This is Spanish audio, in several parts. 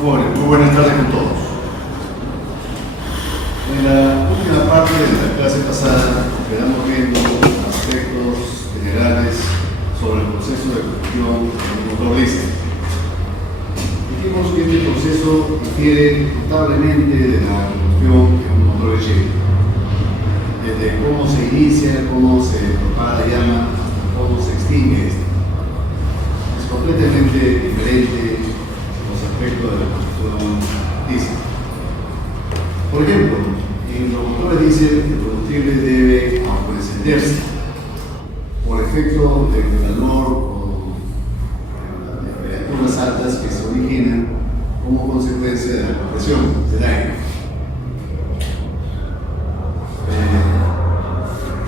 Bueno, muy buenas tardes con todos. En la última parte de la clase pasada quedamos viendo aspectos generales sobre el proceso de combustión en un motor diésel. Dijimos que este proceso difiere notablemente de la combustión en un motor eléctrico. Desde cómo se inicia, cómo se propaga la llama, hasta cómo se extingue esta. Es completamente diferente los aspectos de la combustión diésel. Por ejemplo, en los motores diésel el combustible debe autodescenderse por efecto del calor o de temperaturas altas que se originan como consecuencia de la compresión del aire.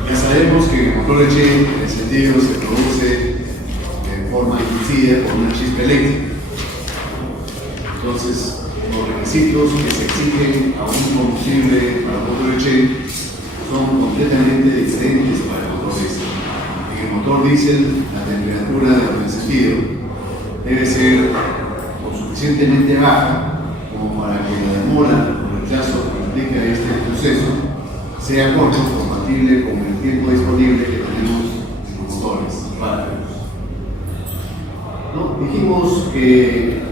Ya sabemos que en el motor H el encendido se produce de forma inducida por una chispa eléctrica. Entonces, los requisitos que se exigen a un combustible para el motor H son completamente diferentes para el motor diésel. En el motor diésel, la temperatura del encendido debe ser lo suficientemente baja como para que la demora o retraso que implica este proceso sea corto, compatible con el tiempo disponible que tenemos en los motores rápidos. ¿No? Dijimos que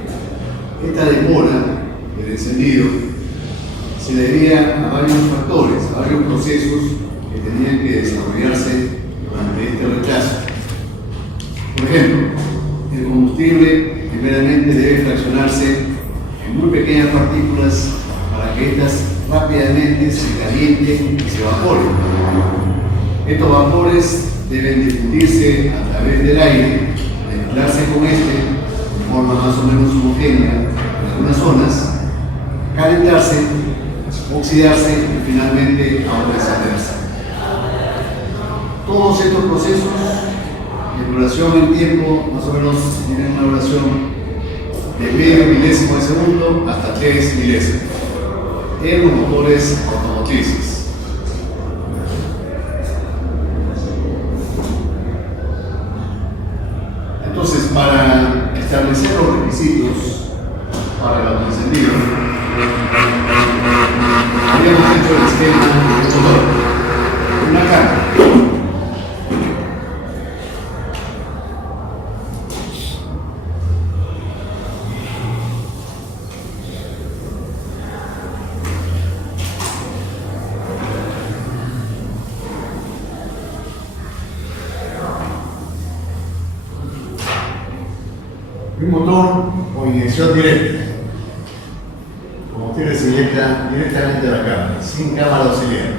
esta demora del encendido se debía a varios factores, a varios procesos que tenían que desarrollarse durante este retraso. Por ejemplo, el combustible primeramente debe fraccionarse en muy pequeñas partículas para que éstas rápidamente se calienten y se evaporen. Estos vapores deben difundirse a través del aire, mezclarse con este de forma más o menos homogénea en algunas zonas, calentarse, oxidarse y finalmente autodescenderse. Todos estos procesos de duración en tiempo más o menos tienen una duración de medio milésimo de segundo hasta 3 milésimos en los motores automotrices. Entonces, para establecer los requisitos para el autoencendido, habíamos hecho el esquema del motor. Una cámara. Un motor o inyección directa. El combustible se inyecta directamente a la cámara, sin cámara auxiliar.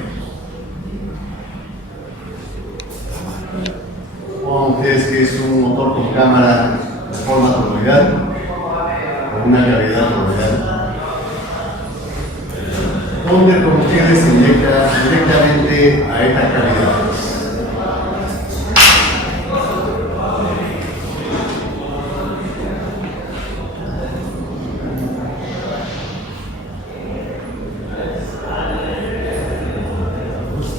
Supongan ustedes que es un motor con cámara de forma toroidal, con una cavidad toroidal, donde el combustible se inyecta directamente a estas cavidades.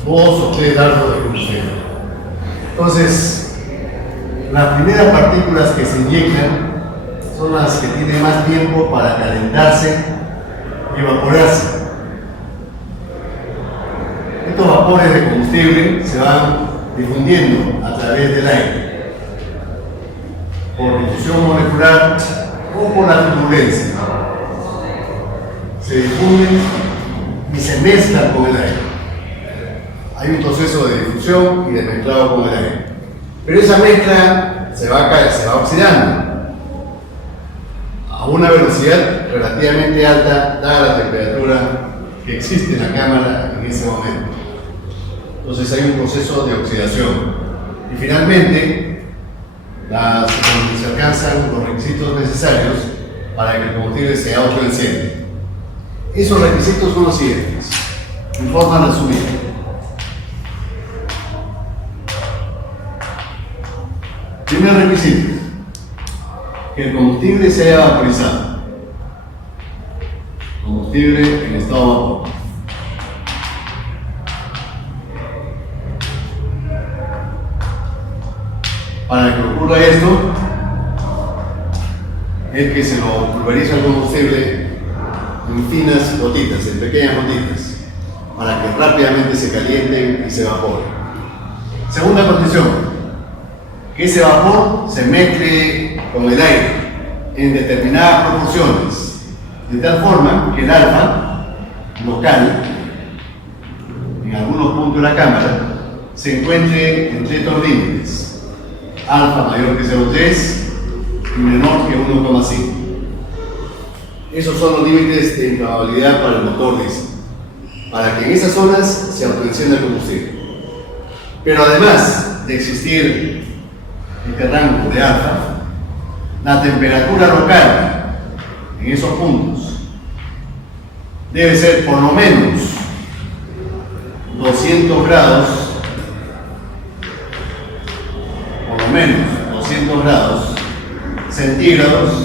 Dos o tres dardos de combustible. Entonces, las primeras partículas que se inyectan son las que tienen más tiempo para calentarse y evaporarse. Estos vapores de combustible se van difundiendo a través del aire por difusión molecular o por la turbulencia. Se difunden y se mezclan con el aire. Hay un proceso de difusión y de mezclado con el aire. Pero esa mezcla se va oxidando a una velocidad relativamente alta, dada la temperatura que existe en la cámara en ese momento. Entonces hay un proceso de oxidación. Y finalmente, se alcanzan los requisitos necesarios para que el combustible se autoenciende. Esos requisitos son los siguientes, en forma resumida. Primer requisito, que el combustible se haya vaporizado. Combustible en estado de vapor. Para que ocurra esto, es que se lo pulveriza el combustible en finas gotitas, en pequeñas gotitas, para que rápidamente se calienten y se evaporen. Segunda condición, que ese vapor se mezcle con el aire en determinadas proporciones, de tal forma que el alfa local, en algunos puntos de la cámara, se encuentre entre estos límites: alfa mayor que 0,3 y menor que 1,5. Esos son los límites de inflamabilidad para el motor diésel, para que en esas zonas se autoencienda el combustible. Pero además de existir este rango de alfa, la temperatura local en esos puntos debe ser por lo menos 200 grados, por lo menos 200 grados centígrados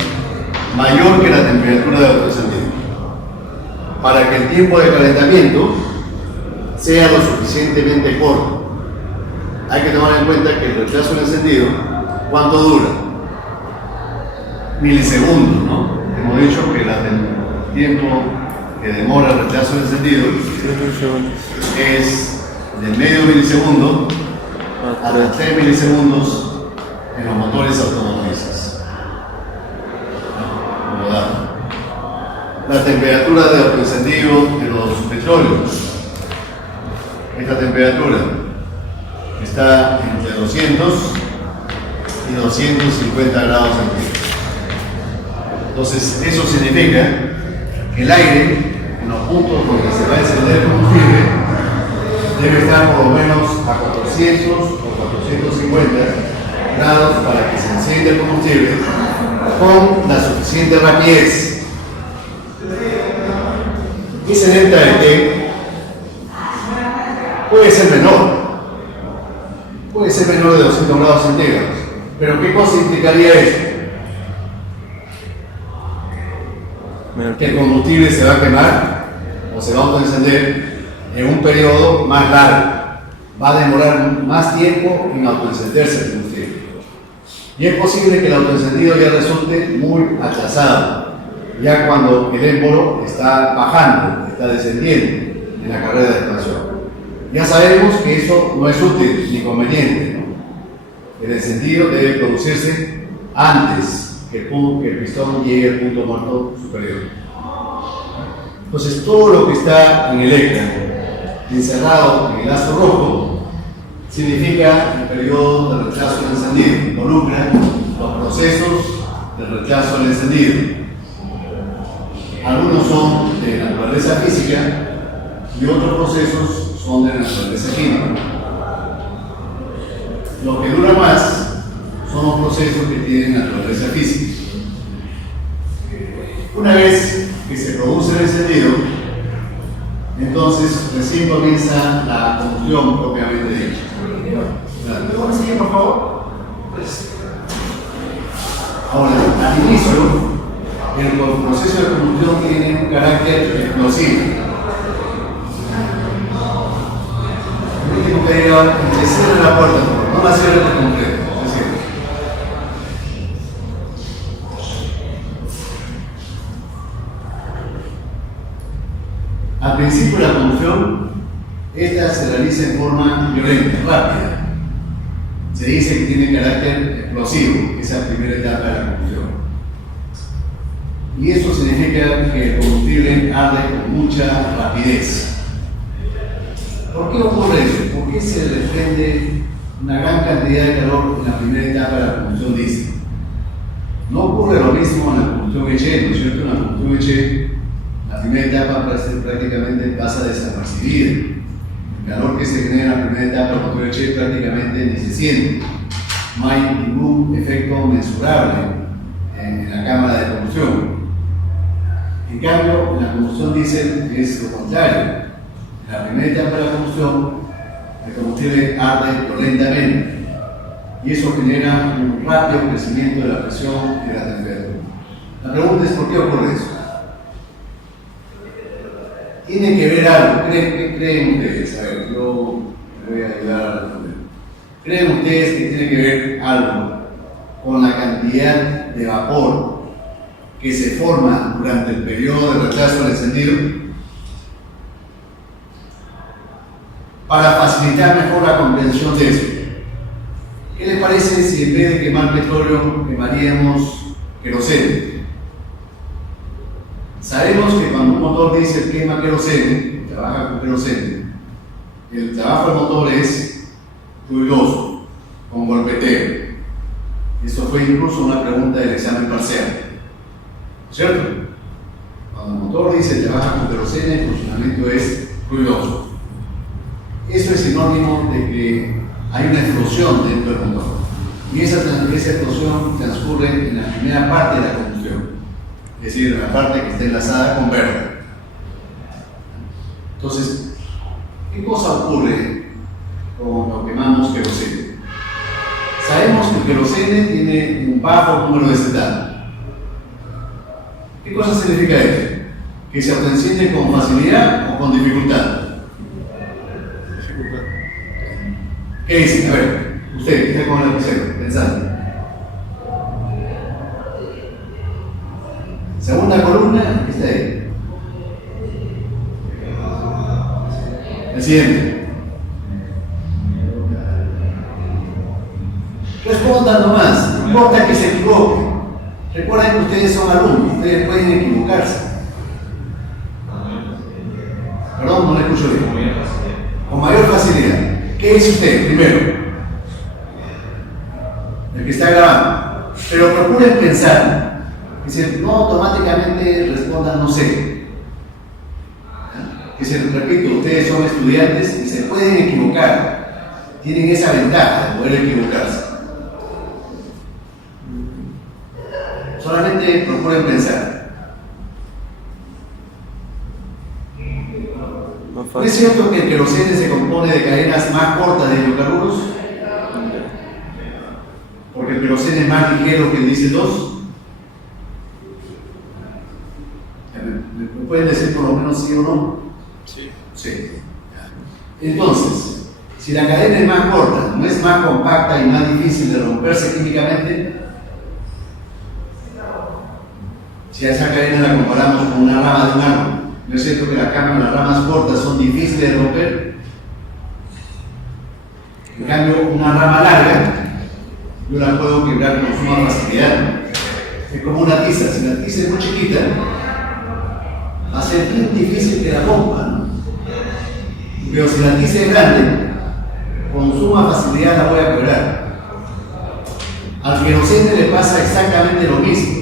mayor que la temperatura de autoencendido, para que el tiempo de calentamiento sea lo suficientemente corto. Hay que tomar en cuenta que el rechazo del encendido, ¿cuánto dura? Milisegundos, ¿no? Hemos dicho que el tiempo que demora el rechazo del encendido es de medio milisegundo hasta 3 milisegundos en los motores automotrices. La temperatura de autoencendido de los petróleos, esta temperatura está entre 200 y 250 grados centígrados. Entonces, eso significa que el aire en los puntos donde se va a encender el combustible debe estar por lo menos a 400 o 450 grados para que se encienda el combustible con la suficiente rapidez. Ese delta de T puede ser menor de 200 grados centígrados. Pero ¿qué cosa implicaría eso? Que el combustible se va a quemar o se va a autoencender en un periodo más largo. Va a demorar más tiempo en autoencenderse el combustible. Y es posible que el autoencendido ya resulte muy atrasado, ya cuando el émbolo está bajando, está descendiendo en la carrera de expansión. Ya sabemos que eso no es útil ni conveniente, ¿no? El encendido debe producirse antes que el pistón llegue al punto muerto superior. Entonces, todo lo que está en el ECRA, encerrado en el lazo rojo, significa el periodo de rechazo del encendido, involucra los procesos de rechazo del encendido. Algunos son de naturaleza física y otros procesos son de naturaleza química. Lo que dura más son los procesos que tienen naturaleza física. Una vez que se produce el encendido, entonces recién comienza la combustión propiamente dicha. ¿Puedo seguir, por favor? Ahora, al inicio, el proceso de combustión tiene un carácter explosivo. El último que diga, que cierre la puerta, no la cierre por completo. Al principio de la combustión, esta se realiza en forma violenta, rápida. Se dice que tiene carácter explosivo, esa primera etapa de la combustión. Y eso significa que el combustible arde con mucha rapidez. ¿Por qué ocurre eso? ¿Por qué se desprende una gran cantidad de calor en la primera etapa de la combustión diésel? No ocurre lo mismo en la combustión H, ¿no es cierto? En la combustión H, la primera etapa prácticamente pasa desapercibida. El calor que se genera en la primera etapa de la combustión H prácticamente ni se siente. No hay ningún efecto mensurable en la cámara de combustión. En cambio, en la combustión diésel es lo contrario. En la primera etapa de la combustión, el combustible arde violentamente y eso genera un rápido crecimiento de la presión y de la temperatura. La pregunta es: ¿por qué ocurre eso? Tiene que ver algo. ¿Qué creen ustedes? A ver, yo voy a ayudar a responder. ¿Creen ustedes que tiene que ver algo con la cantidad de vapor que se forma durante el periodo de retraso al encendido para facilitar mejor la comprensión de eso. ¿Qué les parece si en vez de quemar petróleo quemaríamos queroseno? Sabemos que cuando un motor dice quema queroseno, trabaja con queroseno, el trabajo del motor es ruidoso, con golpeteo. Esto fue incluso una pregunta del examen parcial, ¿cierto? Cuando el motor dice trabaja con queroseno, el funcionamiento es ruidoso. Eso es sinónimo de que hay una explosión dentro del motor. Y esa explosión transcurre en la primera parte de la combustión, es decir, en la parte que está enlazada con verde. Entonces, ¿qué cosa ocurre cuando quemamos queroseno? Sabemos que el queroseno tiene un bajo número de cetano. ¿Qué cosa significa esto? ¿Que se autoenciende con facilidad o con dificultad? ¿Qué dicen? A ver, usted, ¿qué está con el lapicero? Pensando. Segunda columna, ¿qué está ahí? El siguiente. Respondan nomás, no importa que se equivoquen. Recuerden que ustedes son alumnos, ustedes pueden equivocarse. Perdón, no le escucho bien. Con mayor facilidad. ¿Qué dice usted primero? El que está grabando. Pero procuren pensar. Dicen, no automáticamente respondan no sé. Dicen, repito, ustedes son estudiantes y se pueden equivocar. Tienen esa ventaja de poder equivocarse. Solamente procuren pensar. ¿No es cierto que el queroseno se compone de cadenas más cortas de hidrocarburos? Porque el queroseno es más ligero que el diésel 2. ¿Me pueden decir por lo menos sí o no? Sí. Sí. Entonces, si la cadena es más corta, ¿no es más compacta y más difícil de romperse químicamente? Si a esa cadena la comparamos con una rama de un árbol, ¿no es cierto que las ramas cortas son difíciles de romper? En cambio, una rama larga, yo la puedo quebrar con suma facilidad. Es como una tiza. Si la tiza es muy chiquita, va a ser bien difícil que la rompa, ¿no? Pero si la tiza es grande, con suma facilidad la voy a quebrar. Al queroseno le pasa exactamente lo mismo.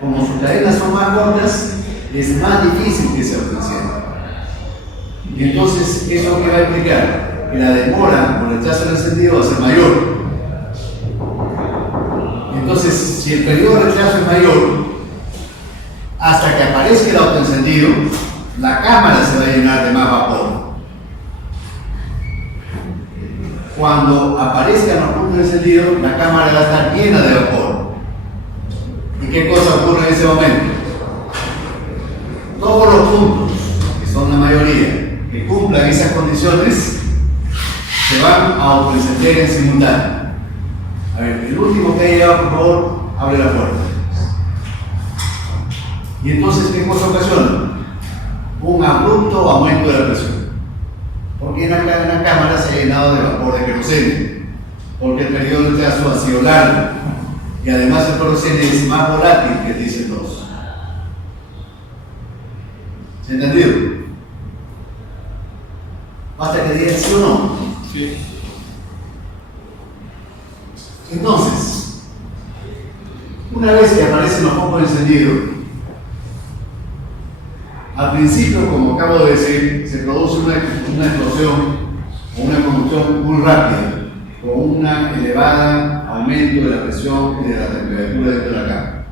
Como sus cadenas son más cortas, es más difícil que se autoencienda. Y entonces, ¿eso qué va a implicar? Que la demora por el rechazo del encendido va a ser mayor. Entonces, si el periodo de rechazo es mayor, hasta que aparezca el autoencendido, la cámara se va a llenar de más vapor. Cuando aparezcan los puntos de encendido, la cámara va a estar llena de vapor. ¿Y qué cosa ocurre en ese momento? Todos los puntos, que son la mayoría, que cumplan esas condiciones, se van a autoencender en simultáneo. A ver, el último que haya llegado, por favor, abre la puerta. Y entonces, ¿qué cosa ocasiona? Un abrupto aumento de la presión. Porque en la cámara se ha llenado de vapor de queroseno. Porque el periodo de retraso ha sido largo. Y además el queroseno es más volátil que el diésel 2. ¿Se ha entendido? ¿Basta que digan sí o no? Sí. Entonces, una vez que aparecen los focos encendidos, al principio, como acabo de decir, se produce una explosión o una combustión muy rápida, con un elevado aumento de la presión y de la temperatura dentro de la cámara.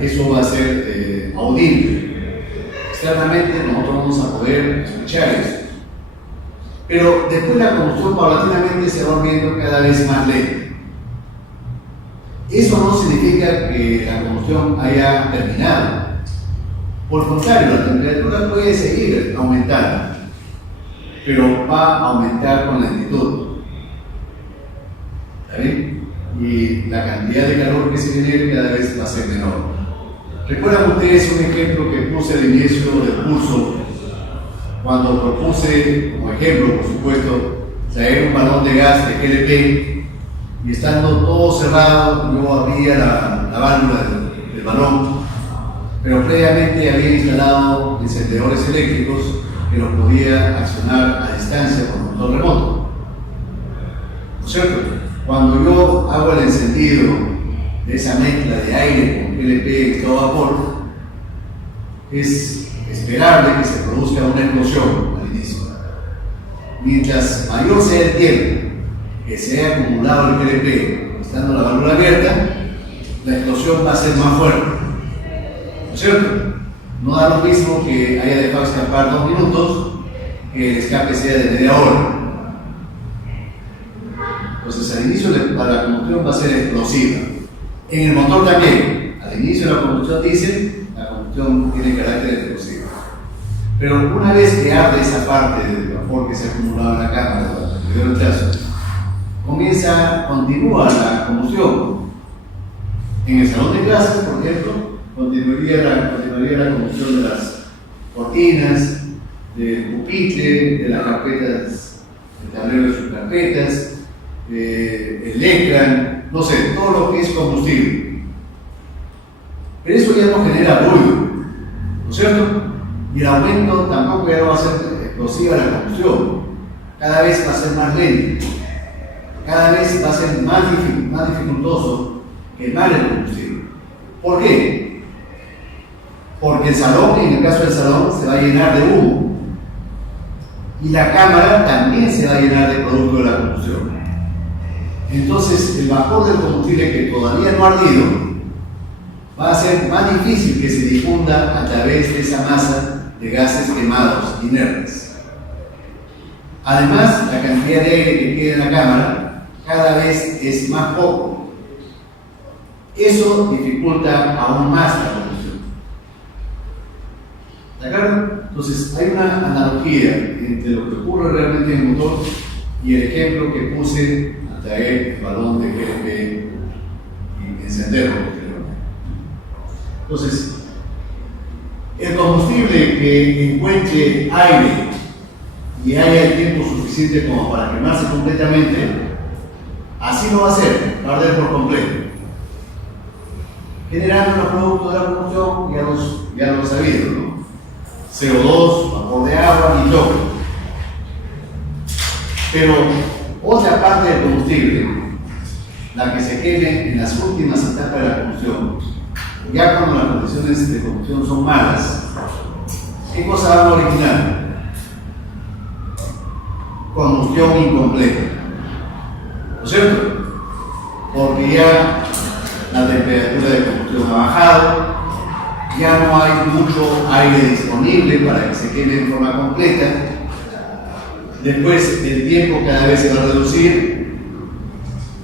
Eso va a ser audible. Externamente nosotros vamos a poder escuchar eso. Pero después la combustión paulatinamente se va volviendo cada vez más lenta. Eso no significa que la combustión haya terminado. Por el contrario, la temperatura puede seguir aumentando, pero va a aumentar con lentitud. ¿Está bien? y la cantidad de calor que se genere cada vez va a ser menor. ¿Recuerdan ustedes un ejemplo que puse al inicio del curso, cuando propuse, como ejemplo por supuesto, traer un balón de gas de GLP y estando todo cerrado, yo abría la válvula del balón, pero previamente había instalado encendedores eléctricos que los podía accionar a distancia con control remoto? ¿No es cierto? Cuando yo hago el encendido de esa mezcla de aire con GLP en estado vapor, es esperable que se produzca una explosión al inicio. Mientras mayor sea el tiempo que se haya acumulado el GLP estando la válvula abierta, la explosión va a ser más fuerte. ¿No es cierto? No da lo mismo que haya dejado escapar 2 minutos que el escape sea de media hora. Entonces al inicio la combustión va a ser explosiva. En el motor también, al inicio de la combustión diésel, la combustión tiene carácter explosivo. Pero una vez que arde esa parte del vapor que se ha acumulado en la cámara durante el retraso, continúa la combustión. En el salón de clases, por ejemplo, continuaría la combustión de las cortinas, del pupitre, de las carpetas, el tablero de sus carpetas, el ecran, no sé, todo lo que es combustible. Pero eso ya no genera ruido, ¿no es cierto? Y el aumento tampoco ya no va a ser explosiva la combustión, cada vez va a ser más lento, cada vez va a ser más dificultoso quemar el combustible. ¿Por qué? Porque el salón, en el caso del salón, se va a llenar de humo y la cámara también se va a llenar de producto de la combustión. Entonces el vapor del combustible que todavía no ha ardido va a ser más difícil que se difunda a través de esa masa de gases quemados inertes. Además, la cantidad de aire que queda en la cámara cada vez es más poco. Eso dificulta aún más la combustión. ¿De acuerdo? Entonces hay una analogía entre lo que ocurre realmente en el motor y el ejemplo que puse al traer el balón de GLP y encenderlo. Entonces, el combustible que encuentre aire y haya el tiempo suficiente como para quemarse completamente, así lo va a hacer, va a arder por completo, generando los productos de la combustión, ya lo he sabido, ¿no? CO2, vapor de agua, nitrógeno. Pero otra parte del combustible, la que se queme en las últimas etapas de la combustión, ya cuando las condiciones de combustión son malas, ¿qué cosa va a originar? Combustión incompleta, ¿no es cierto? Porque ya la temperatura de combustión ha bajado, ya no hay mucho aire disponible para que se queme de forma completa. Después el tiempo cada vez se va a reducir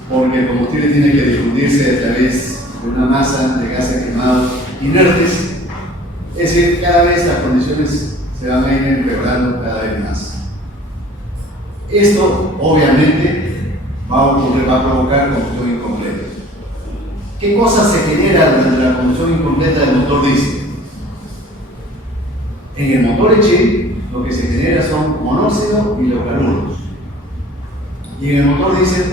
porque el combustible tiene que difundirse a través de una masa de gases quemados inertes. Es decir, cada vez las condiciones se van a ir empeorando cada vez más. Esto obviamente va a provocar combustión incompleta. ¿Qué cosa se genera durante la combustión incompleta del motor diésel? En el motor HE lo que se genera son monóxido y hidrocarburos. Y en el motor diésel,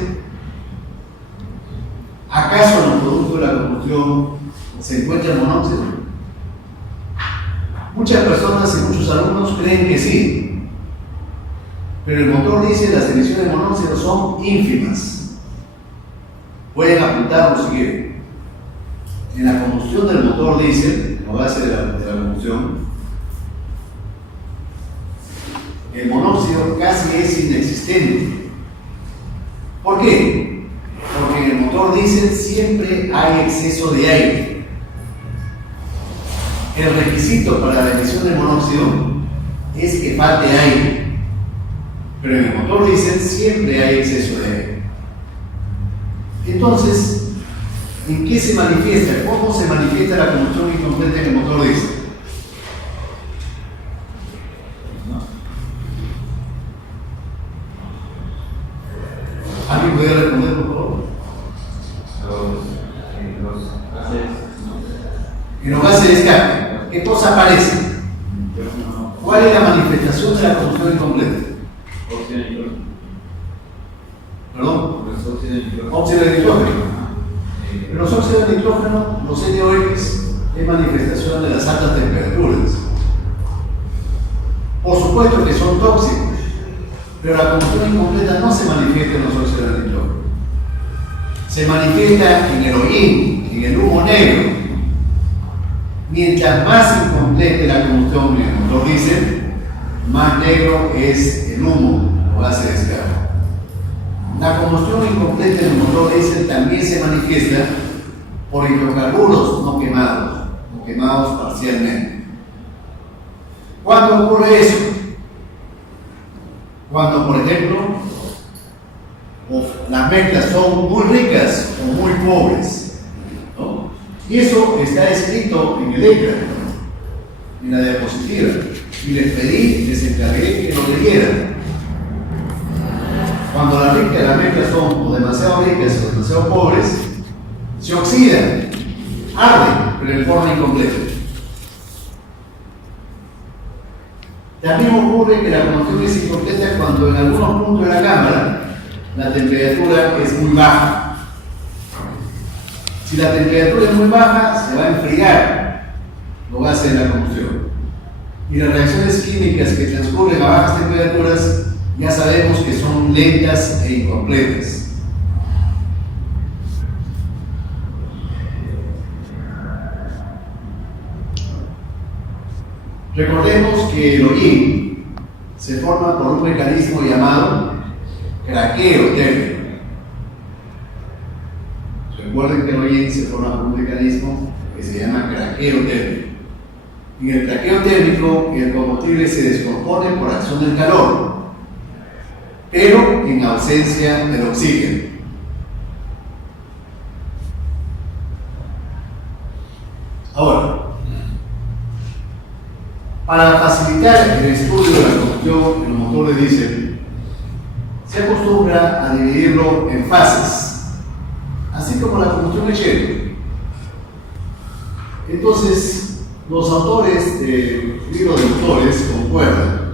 ¿acaso en los productos de la combustión se encuentra monóxido? Muchas personas y muchos alumnos creen que sí. Pero el motor diésel, las emisiones de monóxido son ínfimas. Pueden apuntarlo si quieren. En la combustión del motor diésel, en la base de la combustión, el monóxido casi es inexistente. ¿Por qué? Porque en el motor diésel siempre hay exceso de aire. El requisito para la emisión de monóxido es que falte aire. Pero en el motor diésel siempre hay exceso de aire. Entonces, ¿en qué se manifiesta? ¿Cómo se manifiesta la combustión incompleta en el motor diésel? ¿Alguien puede responder, por favor? En los gases de escape, ¿qué cosa aparece? ¿Cuál es la manifestación de la combustión incompleta? ¿Perdón? Óxido de nitrógeno. En los óxidos de nitrógeno, los NOx es manifestación de las altas temperaturas. Por supuesto que son tóxicos, pero la combustión incompleta no se manifiesta en los óxidos de nitrógeno. Se manifiesta en el hollín, en el humo negro. Mientras más incompleta la combustión en el motor diésel, más negro es el humo o gase de escape. La combustión incompleta en el motor diésel también se manifiesta por hidrocarburos no quemados o quemados parcialmente. ¿Cuándo ocurre eso? Cuando, por ejemplo, las mezclas son muy ricas o muy pobres, ¿no? Y eso está escrito en el ECRA, en la diapositiva, y les encargué que lo leyeran. Cuando las mezclas son o demasiado ricas o demasiado pobres, se oxidan, arden, pero en forma incompleta. También ocurre que la combustión es incompleta cuando en algunos puntos de la cámara la temperatura es muy baja. Si la temperatura es muy baja, se va a enfriar los gases de la combustión. Y las reacciones químicas que transcurren a bajas temperaturas ya sabemos que son lentas e incompletas. Recordemos que el hollín se forma por un mecanismo llamado craqueo térmico. Recuerden que el hollín se forma por un mecanismo que se llama craqueo térmico. En el craqueo térmico, el combustible se descompone por acción del calor, pero en ausencia del oxígeno. Ahora, para facilitar el estudio de la combustión en los motores diésel, se acostumbra a dividirlo en fases, así como la combustión lechera. Entonces, los autores del libro de motores concuerdan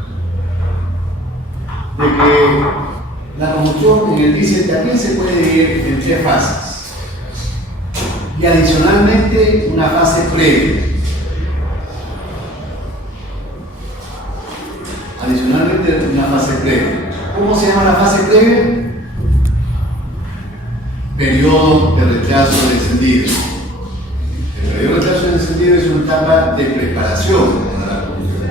de que la combustión en el diésel también se puede dividir en 3 fases y adicionalmente una fase previa. Adicionalmente una fase previa. ¿Cómo se llama la fase previa? Periodo de retraso de encendido. El periodo de retraso de encendido es una etapa de preparación para la combustión,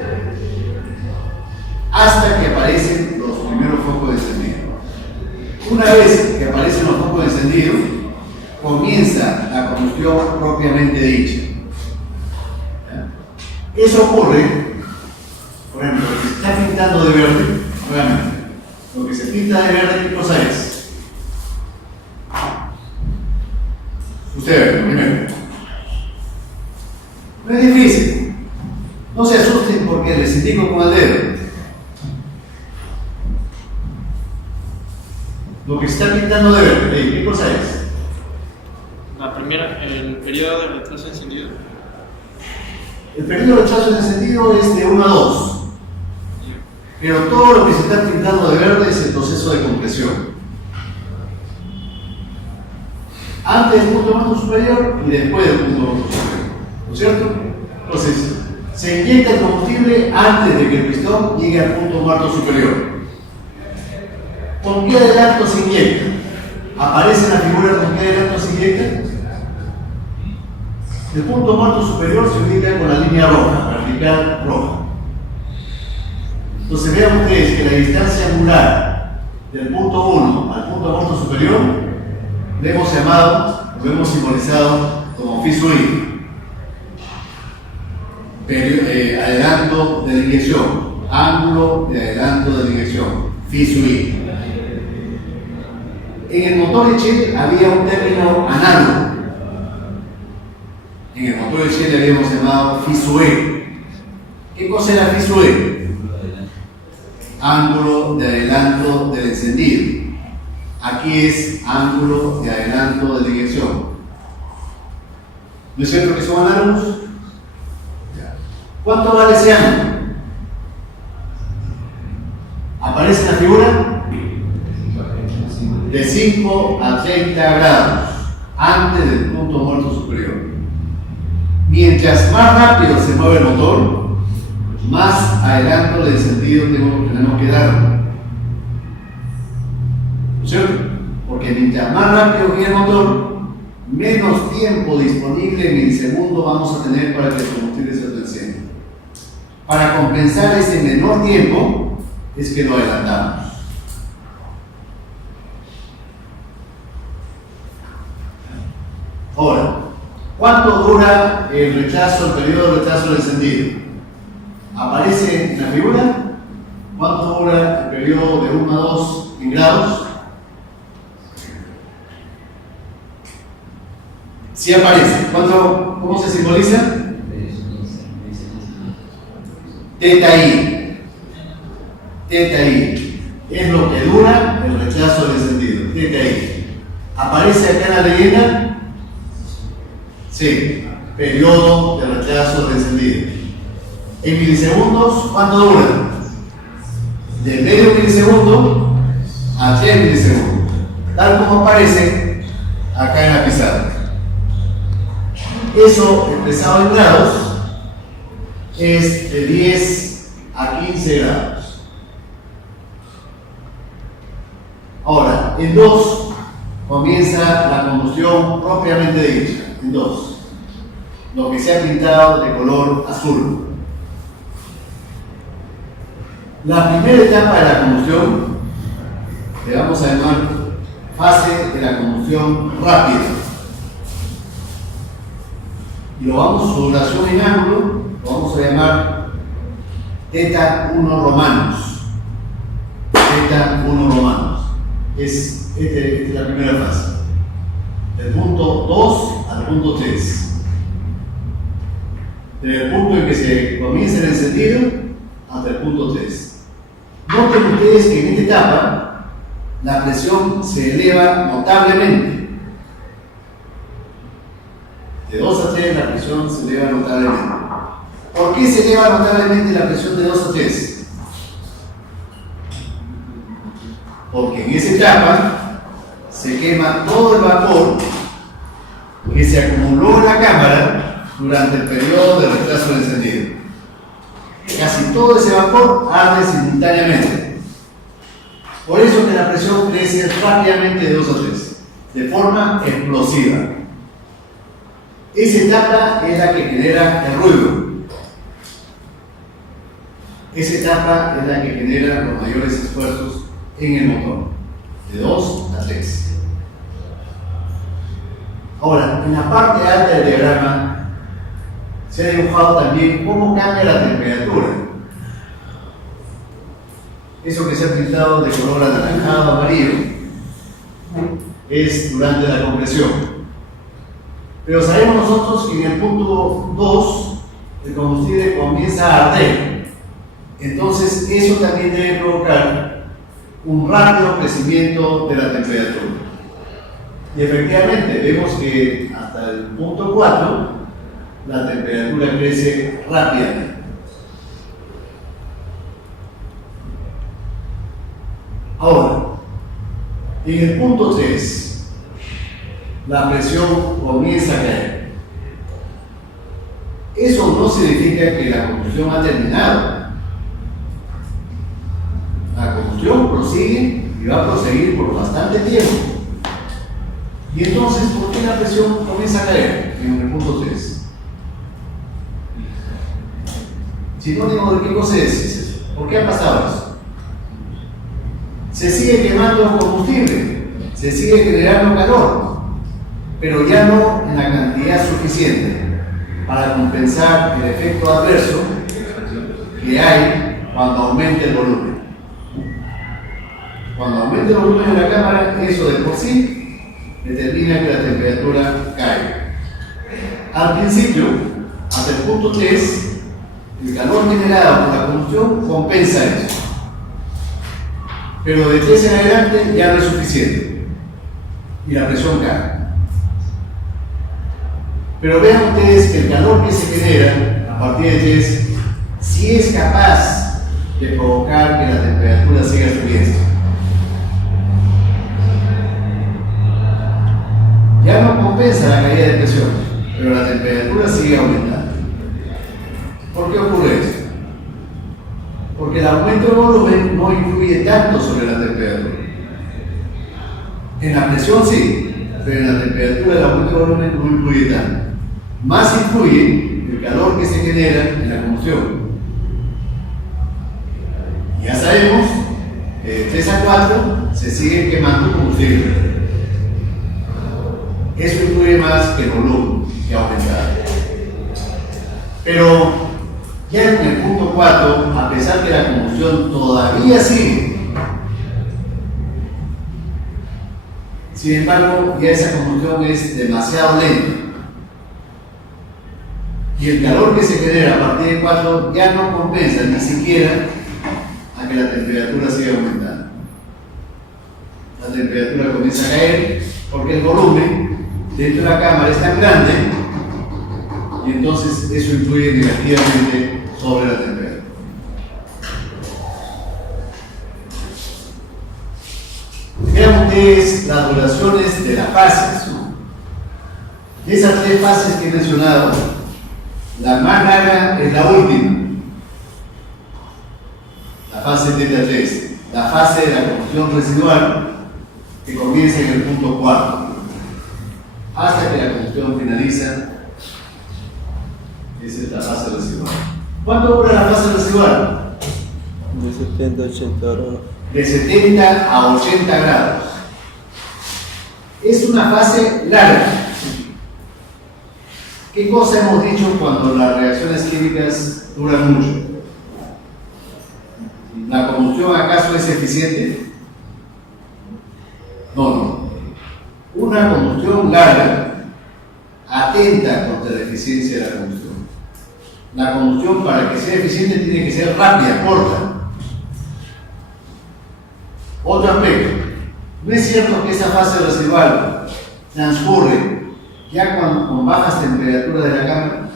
hasta que aparecen los primeros focos de encendido. Una vez que aparecen los focos de encendido, comienza la combustión propiamente dicha. Eso ocurre, por ejemplo, lo que se está pintando de verde, nuevamente, lo que se pinta de verde, ¿qué cosa es? Ustedes, primero. No es difícil. No se asusten porque les indico con el dedo. Lo que se está pintando de verde, ¿qué cosa es? La primera, el periodo de retraso de encendido. El periodo de retraso de encendido es de 1 a 2. Pero todo lo que se está pintando de verde es el proceso de compresión. Antes del punto muerto superior y después del punto muerto superior. ¿No es cierto? Entonces, se inyecta el combustible antes de que el pistón llegue al punto muerto superior. ¿Con qué adelanto se inyecta? ¿Aparece en la figura con qué adelanto se inyecta? El punto muerto superior se indica con la línea roja, vertical roja. Entonces vean ustedes que la distancia angular del punto 1 al punto muerto superior lo hemos llamado, lo hemos simbolizado como FISUI, adelanto de dirección, ángulo de adelanto de dirección, FISUI. En el motor Echel había un término análogo. En el motor Echel le habíamos llamado FISUE. ¿Qué cosa era FISUE? Ángulo de adelanto del encendido. Aquí es ángulo de adelanto de dirección. ¿No es cierto que son análogos? Ya. ¿Cuánto vale ese ángulo? ¿Aparece en la figura? De 5 a 30 grados antes del punto muerto superior. Mientras más rápido se mueve el motor, más adelanto de sentido tenemos que darle. ¿No es cierto? Porque mientras más rápido gira el motor, menos tiempo disponible en milisegundos vamos a tener para que el combustible se encienda. Para compensar ese menor tiempo es que lo adelantamos. Ahora, ¿cuánto dura el rechazo, el periodo de rechazo del encendido? ¿Aparece en la figura? ¿Cuánto dura el periodo de 1 a 2 en grados? Sí aparece. ¿Cómo se simboliza? Teta I. Teta I. Es lo que dura el rechazo del encendido. Teta I. ¿Aparece acá en la leyenda? Sí. Periodo de rechazo del encendido. En milisegundos, ¿cuánto dura? De medio milisegundo a 3 milisegundos. Tal como aparece acá en la pizarra. Eso, expresado en grados, es de 10 a 15 grados. Ahora, en 2 comienza la combustión propiamente dicha. En 2. Lo que se ha pintado de color azul. La primera etapa de la combustión le vamos a llamar fase de la combustión rápida. Y lo vamos, su duración en ángulo, lo vamos a llamar Theta 1 romanos. Theta 1 romanos. Esta es la primera fase. Del punto 2 al punto 3. Desde el punto en que se comienza el encendido hasta el punto 3. Noten ustedes que en esta etapa la presión se eleva notablemente. De 2 a 3 la presión se eleva notablemente. ¿Por qué se eleva notablemente la presión de 2 a 3? Porque en esa etapa se quema todo el vapor que se acumuló en la cámara durante el periodo de retraso del encendido. Casi todo ese vapor arde simultáneamente. Por eso que la presión crece rápidamente de 2 a 3, de forma explosiva. Esa etapa es la que genera el ruido. Esa etapa es la que genera los mayores esfuerzos en el motor, de 2 a 3. Ahora, en la parte alta del diagrama se ha dibujado también cómo cambia la temperatura. Eso que se ha pintado de color anaranjado amarillo es durante la compresión. Pero sabemos nosotros que en el punto 2 el combustible comienza a arder. Entonces eso también debe provocar un rápido crecimiento de la temperatura. Y efectivamente vemos que hasta el punto 4 la temperatura crece rápidamente. Ahora, en el punto 3 la presión comienza a caer. Eso no significa que la combustión ha terminado. La combustión prosigue y va a proseguir por bastante tiempo. Y entonces, ¿por qué la presión comienza a caer en el punto 3? Sinónimo de qué cosa es eso. ¿Por qué ha pasado eso? Se sigue quemando combustible, se sigue generando calor, pero ya no en la cantidad suficiente para compensar el efecto adverso que hay cuando aumenta el volumen. Cuando aumenta el volumen de la cámara, eso de por sí determina que la temperatura cae. Al principio, hasta el punto 3, el calor generado por la combustión compensa eso. Pero de 3 en adelante ya no es suficiente y la presión cae. Pero vean ustedes que el calor que se genera a partir de Yes sí es capaz de provocar que la temperatura siga subiendo. Ya no compensa la caída de presión, pero la temperatura sigue aumentando. ¿Por qué ocurre esto? Porque el aumento de volumen no influye tanto sobre la temperatura. En la presión sí, pero en la temperatura el aumento de volumen no influye tanto. Más influye el calor que se genera en la combustión. Ya sabemos que de 3 a 4 se sigue quemando combustible. Eso influye más que el volumen que ha aumentado. Pero ya en el punto 4, a pesar que la combustión todavía sigue, sin embargo, ya esa combustión es demasiado lenta. Y el calor que se genera a partir de 4 ya no compensa ni siquiera a que la temperatura siga aumentando. La temperatura comienza a caer porque el volumen dentro de la cámara es tan grande y entonces eso influye negativamente sobre la temperatura. Vean ustedes las duraciones de las fases. De esas 3 fases que he mencionado, la más larga es la última, la fase θ3, la fase de la combustión residual que comienza en el punto 4 hasta que la combustión finaliza. Esa es la fase residual. ¿Cuánto dura la fase residual? De 70 a 80 grados. De 70 a 80 grados. Es una fase larga. ¿Qué cosa hemos dicho cuando las reacciones químicas duran mucho? ¿La combustión acaso es eficiente? No. Una combustión larga atenta contra la eficiencia de la combustión. La combustión, para que sea eficiente, tiene que ser rápida, corta. Otro aspecto, no es cierto que esa fase residual transcurre ya con bajas temperaturas de la cámara,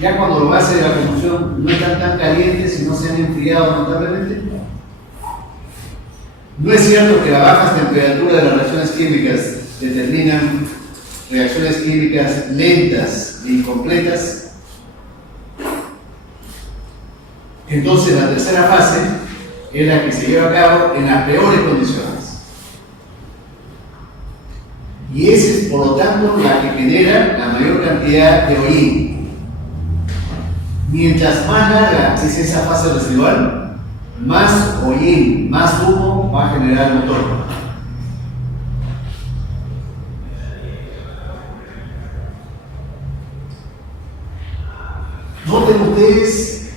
ya cuando los gases de la combustión no están tan calientes y no se han enfriado notablemente. No es cierto que las bajas temperaturas de las reacciones químicas determinan reacciones químicas lentas e incompletas. Entonces la tercera fase es la que se lleva a cabo en las peores condiciones. Y esa es, por lo tanto, la que genera la mayor cantidad de hollín. Mientras más larga es esa fase residual, más hollín, más humo va a generar el motor. Noten ustedes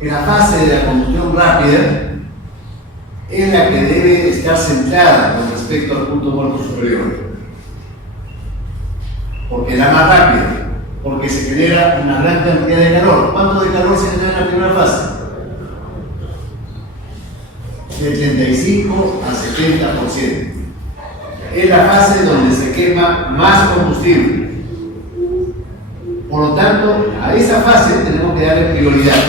que la fase de la combustión rápida es la que debe estar centrada con respecto al punto muerto superior, porque es la más rápida, porque se genera una gran cantidad de calor. ¿Cuánto de calor se genera en la primera fase? De 35 a 70%. Es la fase donde se quema más combustible. Por lo tanto, a esa fase tenemos que darle prioridad.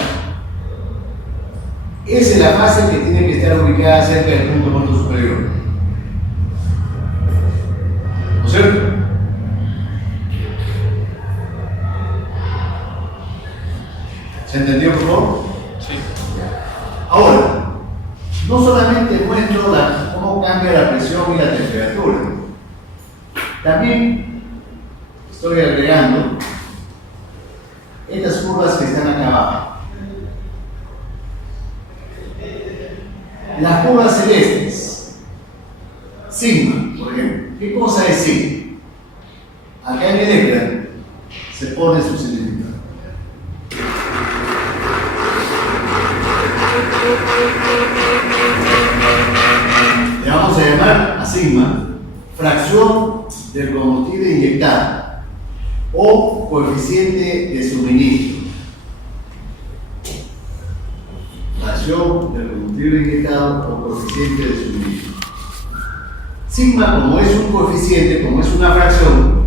Esa es la fase que tiene que estar ubicada cerca del punto muerto superior. ¿No es cierto? ¿Se entendió, por favor? Sí. Ahora, no solamente muestro cómo cambia la presión y la temperatura, también estoy agregando estas curvas que están acá abajo. Las curvas celestes, sigma, por ejemplo. ¿Qué cosa es sigma? Acá en el ecran se pone su significado. Le vamos a llamar a sigma fracción del combustible inyectado o coeficiente de suministro. Fracción del combustible inyectado o coeficiente de suministro. Sigma, como es un coeficiente, como es una fracción,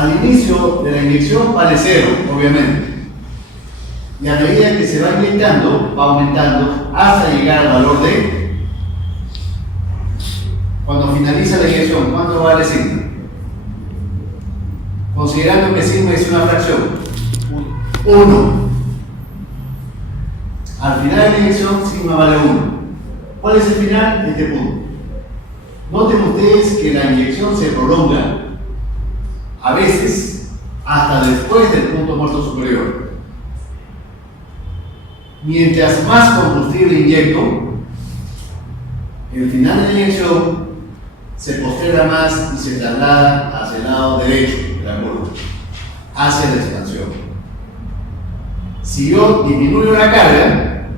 Al inicio de la inyección vale 0, obviamente. Y a medida que se va inyectando, va aumentando hasta llegar al valor de... Cuando finaliza la inyección, ¿cuánto vale sigma? Considerando que sigma es una fracción. 1. Al final de la inyección, sigma vale 1. ¿Cuál es el final? Este punto. Noten ustedes que la inyección se prolonga a veces hasta después del punto muerto superior. Mientras más combustible inyecto, el final de la inyección se posterga más y se traslada hacia el lado derecho de la curva, hacia la expansión. Si yo disminuyo la carga,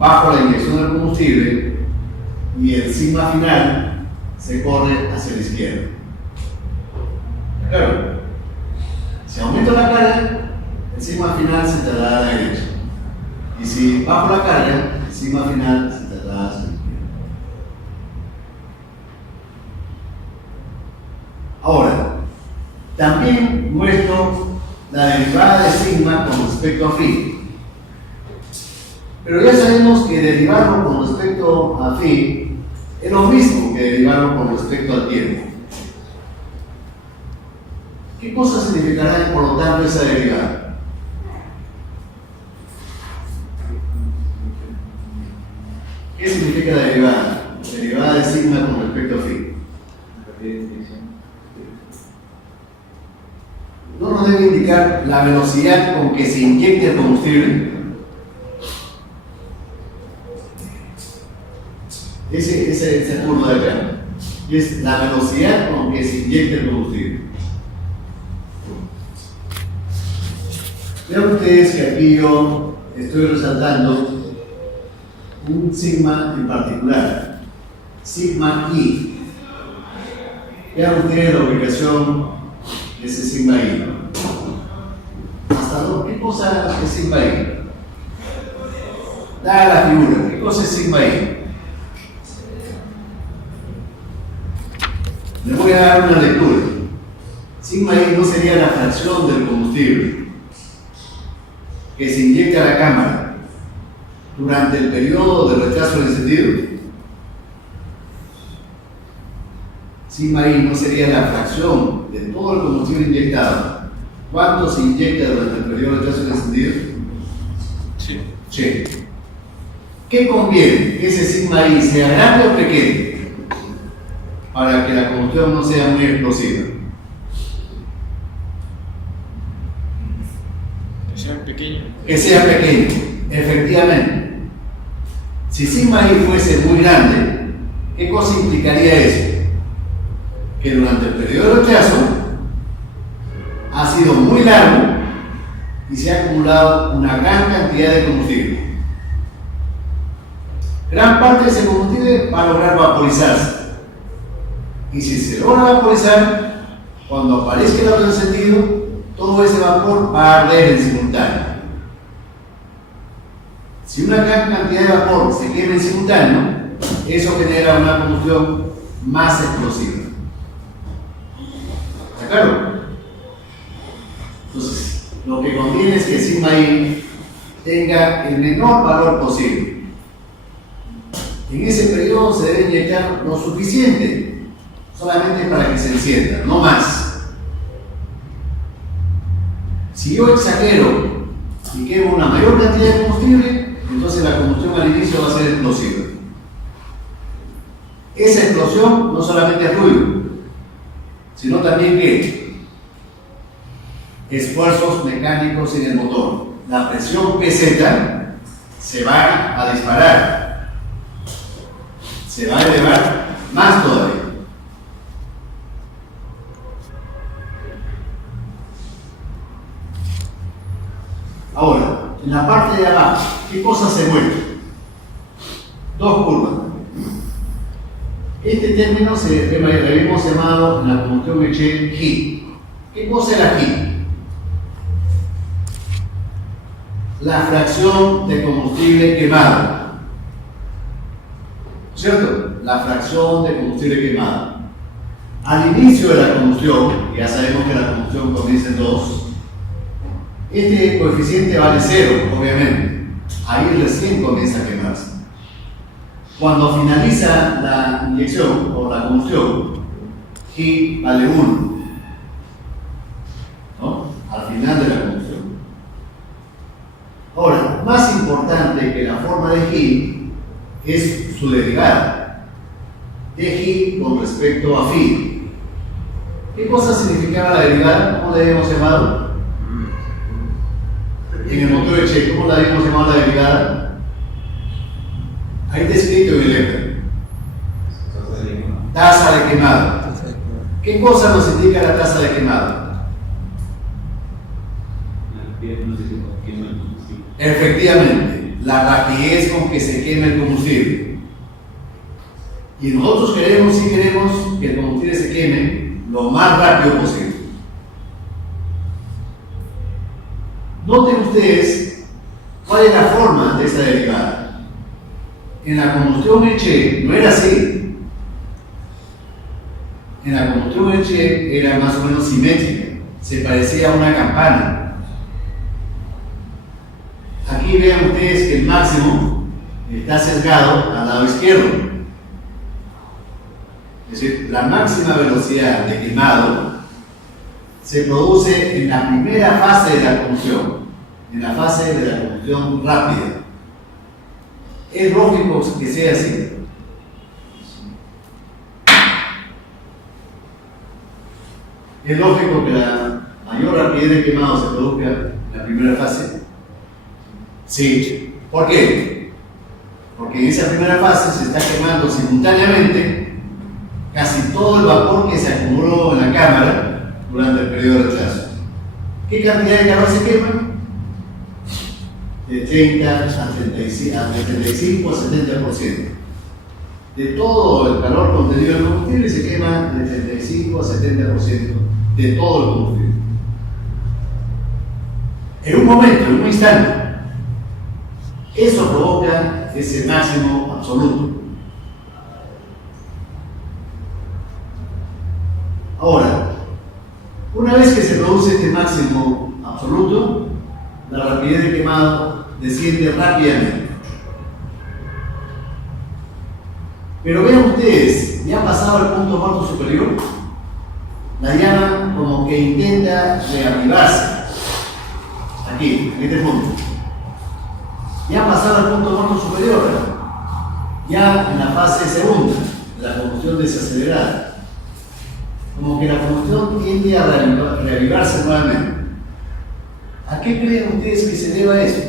bajo la inyección del combustible y el sigma final se corre hacia la izquierda. Claro, si aumento la carga, el sigma final se traslada a la derecha. Y si bajo la carga, el sigma final se traslada hacia la izquierda. Ahora, también muestro la derivada de sigma con respecto a phi. Pero ya sabemos que derivarlo con respecto a phi es lo mismo que derivarlo con respecto al tiempo. ¿Qué cosa significará, por lo tanto, esa derivada? ¿Qué significa la derivada? La derivada de sigma con respecto a phi. No nos debe indicar la velocidad con que se inyecta el combustible. Ese curva de acá es la velocidad con que se inyecta el combustible. Vean ustedes que aquí yo estoy resaltando un sigma en particular, sigma I. Vean ustedes la ubicación de ese sigma I. ¿Hasta dónde? ¿Qué cosa es sigma I? Dada la figura, ¿qué cosa es sigma I? Les voy a dar una lectura. Sigma I no sería la fracción del combustible que se inyecta a la cámara durante el periodo de retraso del encendido. Sigma I no sería la fracción de todo el combustible inyectado. ¿Cuánto se inyecta durante el periodo de retraso del encendido? Sí. Sí. ¿Qué conviene? ¿Que ese sigma I sea grande o pequeño para que la combustión no sea muy explosiva? Que sea pequeño. Que sea pequeño, efectivamente. Si sigma I fuese muy grande, ¿qué cosa implicaría eso? Que durante el periodo de retraso ha sido muy largo y se ha acumulado una gran cantidad de combustible. Gran parte de ese combustible va a lograr vaporizarse. Y si se logra vaporizar, cuando aparezca el autoencendido, todo ese vapor va a arder en simultáneo. Si una gran cantidad de vapor se quema en simultáneo, eso genera una combustión más explosiva. ¿Está claro? Entonces, lo que conviene es que sigma I tenga el menor valor posible. En ese periodo se debe inyectar lo suficiente, solamente para que se encienda, no más. Si yo exagero y quemo una mayor cantidad de combustible, entonces la combustión al inicio va a ser explosiva. Esa explosión no solamente es ruido, sino también que esfuerzos mecánicos en el motor. La presión PZ se va a disparar, se va a elevar más todavía. Ahora, en la parte de abajo, ¿qué cosa se mueve? Dos curvas. Este término le habíamos llamado en la combustión Echel heat. ¿Qué cosa es la heat? La fracción de combustible quemado. ¿Cierto? La fracción de combustible quemado. Al inicio de la combustión, ya sabemos que la combustión comienza en 2, este coeficiente vale 0, obviamente. Ahí recién comienza a quemarse. Cuando finaliza la inyección o la combustión, G vale 1, ¿no? Al final de la combustión. Ahora, más importante que la forma de G es su derivada de G con respecto a phi. ¿Qué cosa significaba la derivada? ¿Cómo la habíamos llamado? En el motor de Che, ¿cómo la habíamos llamado la derivada? Ahí está escrito en el letra. Tasa de quemado. ¿Qué cosa nos indica la tasa de quemado? Efectivamente, la rapidez con que se quema el combustible. Y nosotros queremos, sí queremos que el combustible se queme lo más rápido posible. Noten ustedes cuál es la forma de esta derivada. En la combustión en Che no era así. En la combustión en Che era más o menos simétrica, se parecía a una campana. Aquí vean ustedes que el máximo está sesgado al lado izquierdo. Es decir, la máxima velocidad de quemado se produce en la primera fase de la combustión, en la fase de la combustión rápida. Es lógico que sea así. Es lógico que la mayor rapidez de quemado se produzca en la primera fase. Sí. ¿Por qué? Porque en esa primera fase se está quemando simultáneamente casi todo el vapor que se acumuló en la cámara durante el periodo de retraso. ¿Qué cantidad de calor se quema? De 30 a 35 a 70%. De todo el calor contenido en el combustible se quema de 35 a 70% de todo el combustible. En un momento, en un instante. Eso provoca ese máximo absoluto. Ahora, una vez que se produce este máximo absoluto, la rapidez de quemado desciende rápidamente. Pero vean ustedes, ya pasado el punto muerto superior, la llama como que intenta reavivarse. Aquí, en este punto. Ya pasado el punto muerto superior, ya en la fase segunda, de la combustión desacelerada. Como que la combustión tiende a reavivarse nuevamente. ¿A qué creen ustedes que se deba eso?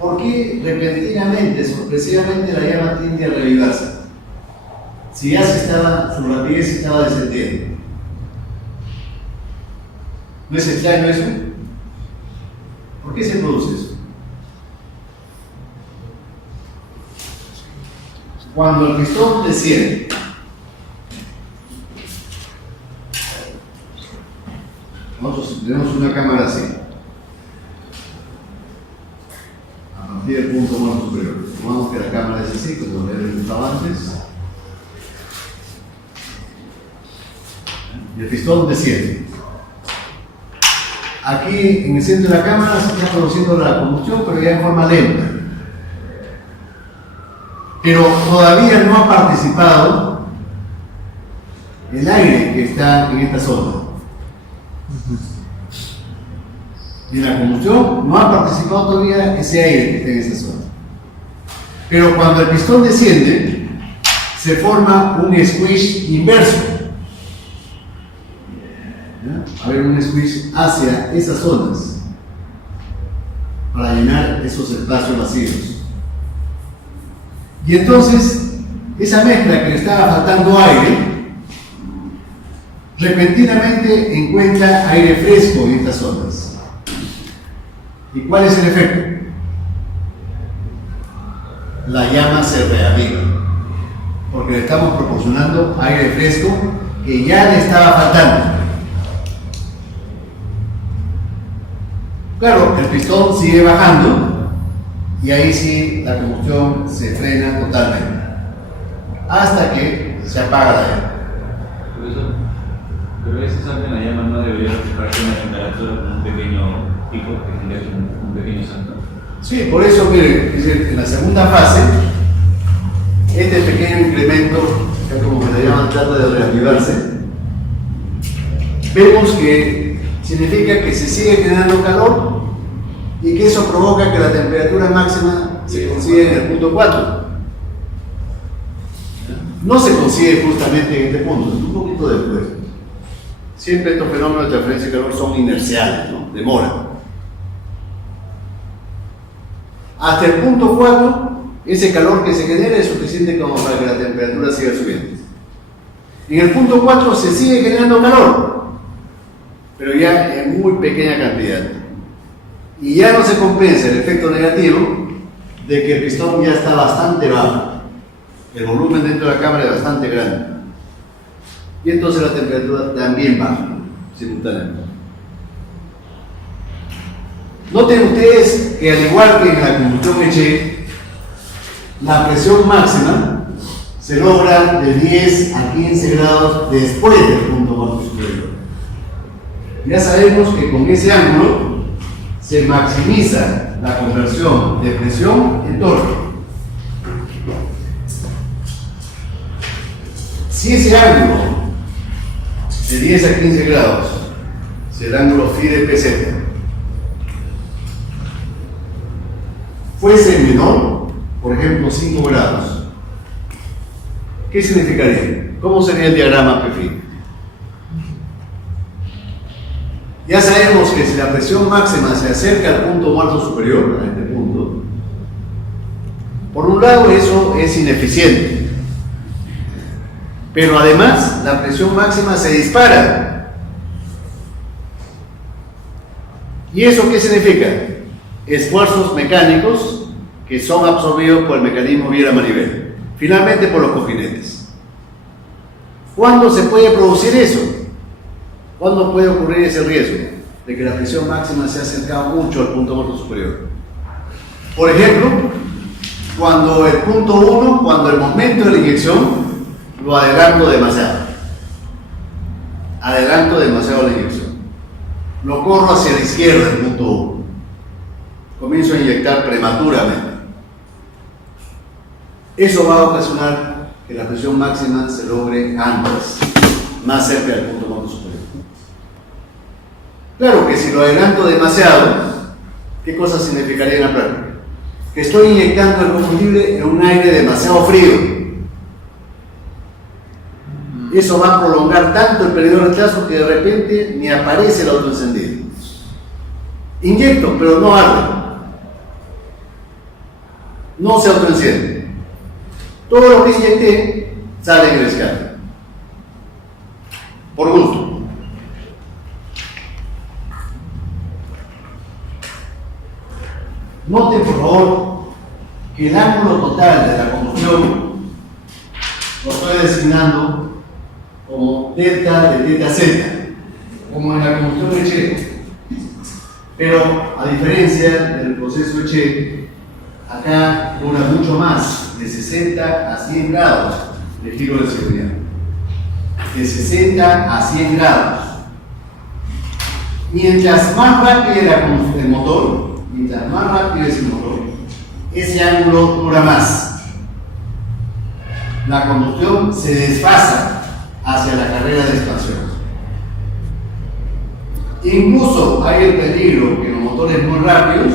¿Por qué repentinamente, sorpresivamente la llama tiende a reavivarse? Si ya su rapidez estaba descendiendo. ¿No es extraño eso? ¿Por qué se produce eso? Cuando el pistón desciende, nosotros tenemos una cámara así, a partir del punto muerto superior. Supongamos que la cámara es así, como lo había dibujado antes, y el pistón desciende. Aquí en el centro de la cámara se está produciendo la combustión, pero ya en forma lenta. Pero todavía no ha participado el aire que está en esta zona. Y en la combustión no ha participado todavía ese aire que está en esa zona. Pero cuando el pistón desciende, se forma un squish inverso. ¿Ya? A ver, un squish hacia esas zonas para llenar esos espacios vacíos. Y entonces, esa mezcla que le estaba faltando aire, repentinamente encuentra aire fresco en estas zonas. ¿Y cuál es el efecto? La llama se reaviva, porque le estamos proporcionando aire fresco que ya le estaba faltando. Claro, el pistón sigue bajando y ahí sí la combustión se frena totalmente hasta que se apaga la llama. no debería reflejarse una temperatura con un pequeño pico que genera un pequeño salto. Sí, por eso, miren, es decir, en la segunda fase, este pequeño incremento, que como que le llaman, trata de reactivarse, vemos que significa que se sigue generando calor y que eso provoca que la temperatura máxima se consiga en el punto 4. No se consigue justamente en este punto, es un poquito después. Siempre estos fenómenos de transferencia de calor son inerciales, ¿no? Demoran. Hasta el punto 4, ese calor que se genera es suficiente como para que la temperatura siga subiendo. En el punto 4 se sigue generando calor, pero ya en muy pequeña cantidad. Y ya no se compensa el efecto negativo de que el pistón ya está bastante bajo. El volumen dentro de la cámara es bastante grande. Y entonces la temperatura también baja simultáneamente. Noten ustedes que al igual que en la combustión H, la presión máxima se logra de 10 a 15 grados después del punto muerto superior. Ya sabemos que con ese ángulo se maximiza la conversión de presión en torque. Si ese ángulo de 10 a 15 grados, si el ángulo phi de PZ fuese menor, por ejemplo 5 grados, ¿qué significaría? ¿Cómo sería el diagrama phi? Ya sabemos que si la presión máxima se acerca al punto muerto superior, a este punto, por un lado eso es ineficiente, pero además la presión máxima se dispara. ¿Y eso qué significa? Esfuerzos mecánicos que son absorbidos por el mecanismo Viera-Manivela, finalmente por los cojinetes. ¿Cuándo se puede producir eso? ¿Cuándo puede ocurrir ese riesgo de que la presión máxima se ha acercado mucho al punto muerto superior? Por ejemplo, cuando el punto 1, cuando el momento de la inyección lo adelanto demasiado. Adelanto demasiado la inyección. Lo corro hacia la izquierda del punto 1. Comienzo a inyectar prematuramente. Eso va a ocasionar que la presión máxima se logre antes, más cerca del punto muerto superior. Claro que si lo adelanto demasiado, ¿qué cosa significaría en la práctica? Que estoy inyectando el combustible en un aire demasiado frío. Eso va a prolongar tanto el periodo de retraso que de repente ni aparece el autoencendido. Inyecto, pero no arde. No se autoenciende. Todo lo que inyecté sale en el escape. Por gusto. Noten por favor que el ángulo total de la combustión lo estoy designando como delta de delta z, como en la combustión de Che. Pero a diferencia del proceso de Che, acá dura mucho más, de 60 a 100 grados de giro de seguridad. De 60 a 100 grados. Mientras más rápido el motor, mientras más rápido es el motor, ese ángulo dura más. La combustión se desfasa hacia la carrera de expansión. Incluso hay el peligro que en los motores muy rápidos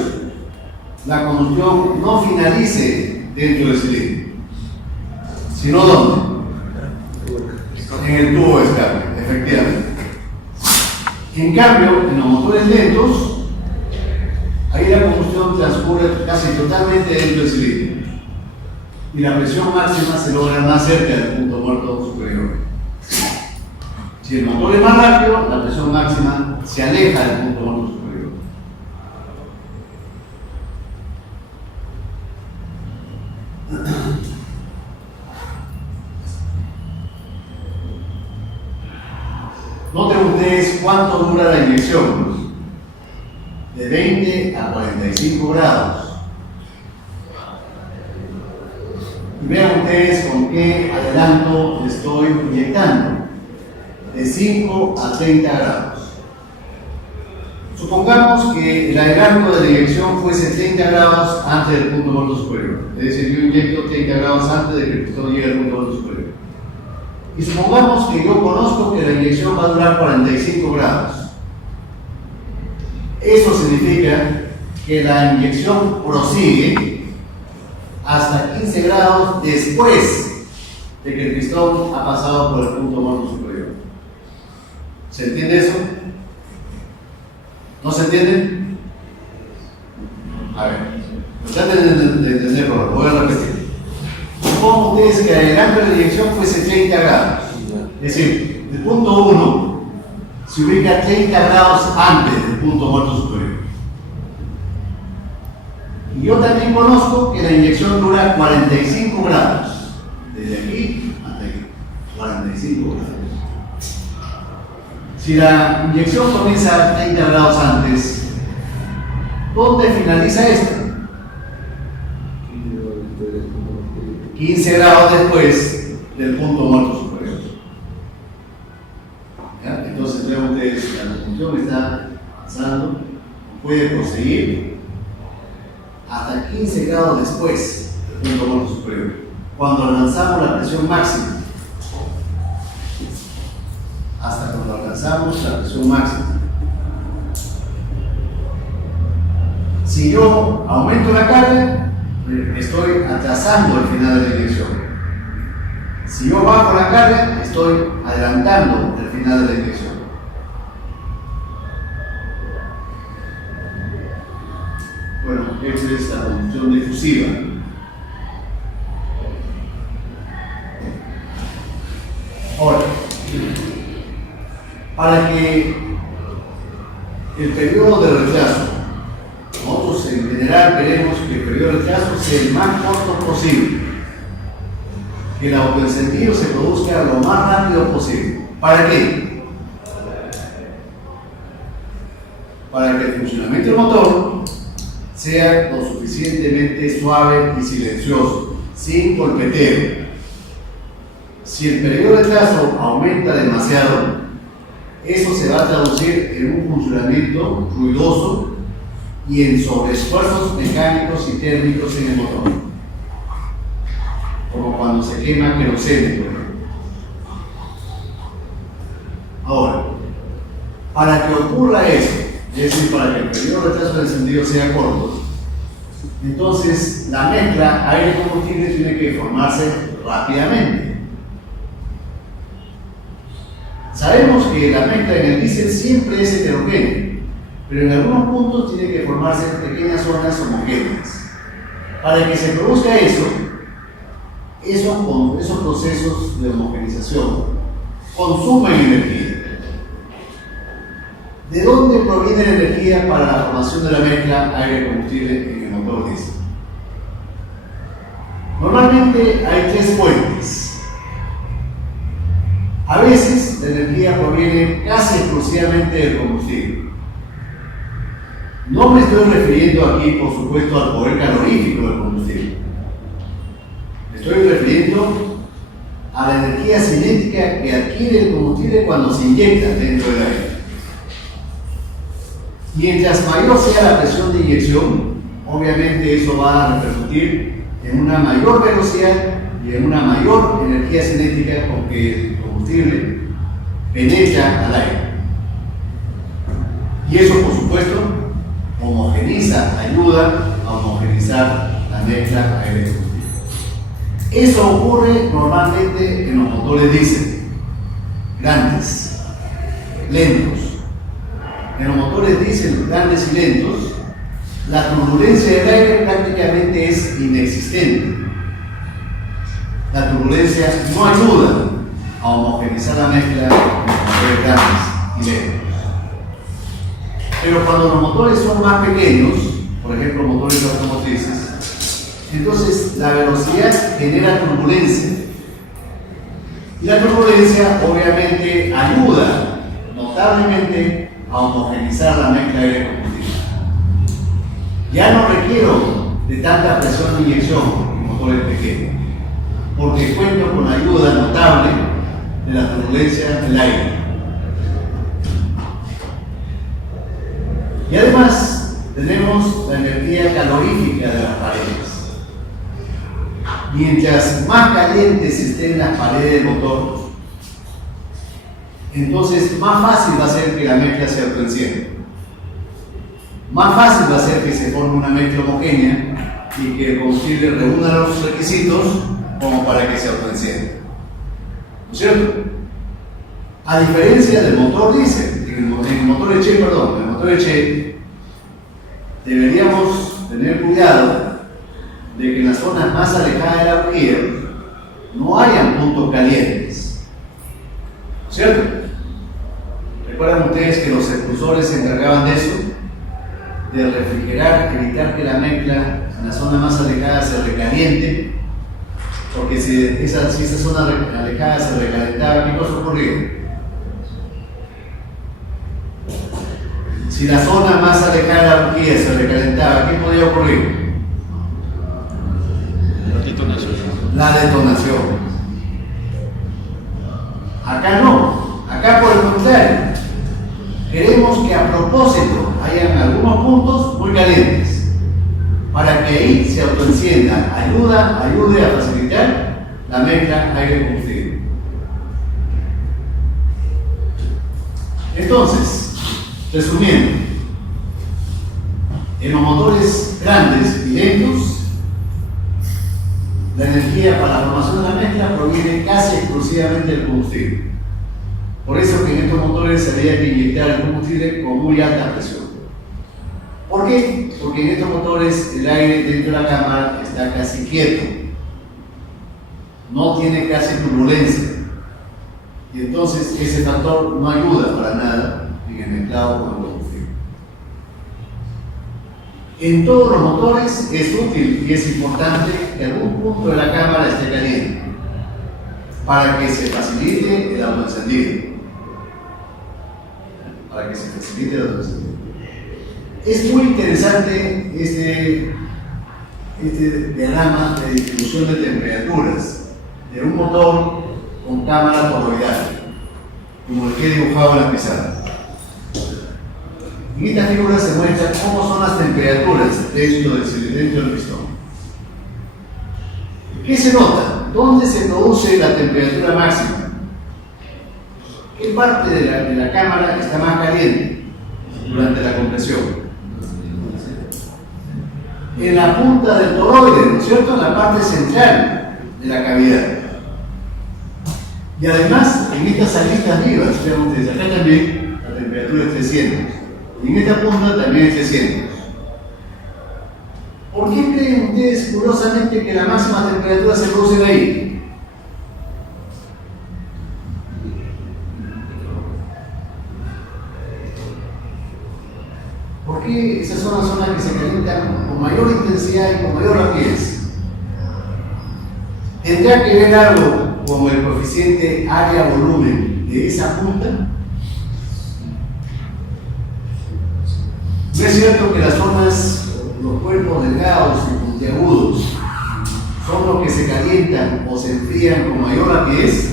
la combustión no finalice dentro del cilindro, sino ¿dónde? En el tubo de escape, efectivamente. En cambio, en los motores lentos, ahí la combustión transcurre casi totalmente dentro del cilindro y la presión máxima se logra más cerca del punto muerto superior. Si el motor es más rápido, la presión máxima se aleja del punto muerto superior. Noten ustedes cuánto dura la inyección. De 20 a 45 grados. Y vean ustedes con qué adelanto estoy inyectando. De 5 a 30 grados. Supongamos que el adelanto de la inyección fuese 30 grados antes del punto muerto superior. Es decir, yo inyecto 30 grados antes de que el pistón llegue al punto muerto superior. Y supongamos que yo conozco que la inyección va a durar 45 grados. Eso significa que la inyección prosigue hasta 15 grados después de que el pistón ha pasado por el punto muerto superior. ¿Se entiende eso? ¿No se entiende? A ver, traten de entenderlo, lo voy a repetir. Supongo ustedes que el adelanto de la inyección fuese 30 grados. Es decir, el punto 1 se ubica 30 grados antes del punto muerto superior. Y yo también conozco que la inyección dura 45 grados. Desde aquí hasta aquí. 45 grados. Si la inyección comienza 30 grados antes, ¿dónde finaliza esta? 15 grados después del punto muerto superior. ¿Ya? Entonces vean ustedes, la función está avanzando, puede proseguir hasta 15 grados después del punto muerto superior, cuando alcanzamos la presión máxima. Hasta cuando alcanzamos la presión máxima. Si yo aumento la carga, estoy atrasando el final de la inyección. Si yo bajo la carga, estoy adelantando el final de la inyección. Bueno, esta es la conducción difusiva. Ahora, para que el periodo de retraso, nosotros en general queremos que el periodo de retraso sea el más corto posible, que el autoencendido se produzca lo más rápido posible. ¿Para qué? Para que el funcionamiento del motor sea lo suficientemente suave y silencioso, sin golpeteo. Si el periodo de retraso aumenta demasiado, eso se va a traducir en un funcionamiento ruidoso y en sobreesfuerzos mecánicos y térmicos en el motor, como cuando se quema queroseno. Ahora, para que ocurra eso, es decir, para que el periodo de retraso del encendido sea corto, entonces la mezcla aire-combustible tiene que formarse rápidamente. Sabemos que la mezcla en el diésel siempre es heterogénea, pero en algunos puntos tiene que formarse pequeñas zonas homogéneas. Para que se produzca eso, esos procesos de homogenización consumen energía. ¿De dónde proviene la energía para la formación de la mezcla aire-combustible en el motor diésel? Normalmente hay tres fuentes. A veces la energía proviene casi exclusivamente del combustible. No me estoy refiriendo aquí, por supuesto, al poder calorífico del combustible. Me estoy refiriendo a la energía cinética que adquiere el combustible cuando se inyecta dentro del aire. Mientras mayor sea la presión de inyección, obviamente eso va a repercutir en una mayor velocidad y en una mayor energía cinética con que el combustible penetra al aire. Y eso, por supuesto, ayuda a homogenizar la mezcla aire-combustible. Eso ocurre normalmente en los motores diésel, grandes, lentos. En los motores diésel grandes y lentos, la turbulencia del aire prácticamente es inexistente. La turbulencia no ayuda a homogenizar la mezcla en los motores grandes y lentos. Pero cuando los motores son más pequeños, por ejemplo motores automotrices, entonces la velocidad genera turbulencia. Y la turbulencia obviamente ayuda notablemente a homogenizar la mezcla aire-combustible. Ya no requiero de tanta presión de inyección en motores pequeños, porque cuento con la ayuda notable de la turbulencia del aire. Y además tenemos la energía calorífica de las paredes. Mientras más calientes estén las paredes del motor, entonces más fácil va a ser que la mezcla se autoencienda. Más fácil va a ser que se forme una mezcla homogénea y que el combustible reúna los requisitos como para que se autoencienda. ¿No es cierto? A diferencia del motor diésel, en el motor Eche, deberíamos tener cuidado de que en las zonas más alejadas de la bujía no hayan puntos calientes. ¿Cierto? ¿Recuerdan ustedes que los expulsores se encargaban de eso? De refrigerar, evitar que la mezcla en la zona más alejada se recaliente, porque si esa zona alejada se recalentaba, ¿qué cosa ocurría? Si la zona más alejada de la bujía se recalentaba, ¿qué podía ocurrir? La detonación. La detonación. Acá no, acá por el contrario, queremos que a propósito hayan algunos puntos muy calientes para que ahí se autoencienda, ayude a facilitar la mezcla aire-combustible. Entonces, resumiendo, en los motores grandes y lentos, la energía para la formación de la mezcla proviene casi exclusivamente del combustible. Por eso que en estos motores se había que inyectar el combustible con muy alta presión. ¿Por qué? Porque en estos motores el aire dentro de la cámara está casi quieto, no tiene casi turbulencia, y entonces ese factor no ayuda para nada en el mezclado con el combustible. En todos los motores es útil y es importante que algún punto de la cámara esté caliente para que se facilite el autoencendido. Es muy interesante este diagrama de distribución de temperaturas de un motor con cámara toroidal, como el que he dibujado en la pizarra. En esta figura se muestra cómo son las temperaturas dentro del pistón. ¿Qué se nota? ¿Dónde se produce la temperatura máxima? ¿Qué parte de la cámara está más caliente durante la compresión? En la punta del toroide, ¿no es cierto? En la parte central de la cavidad. Y además, en estas salitas vivas, vean ustedes, acá también la temperatura es 300. Y en esta punta también es 300. ¿Por qué creen ustedes curiosamente que la máxima temperatura se produce ahí? ¿Por qué esas son las zonas que se calientan con mayor intensidad y con mayor rapidez? ¿Tendrá que ver algo como el coeficiente área-volumen de esa punta? ¿No es cierto que las zonas, los cuerpos delgados y puntiagudos, son los que se calientan o se enfrían con mayor rapidez?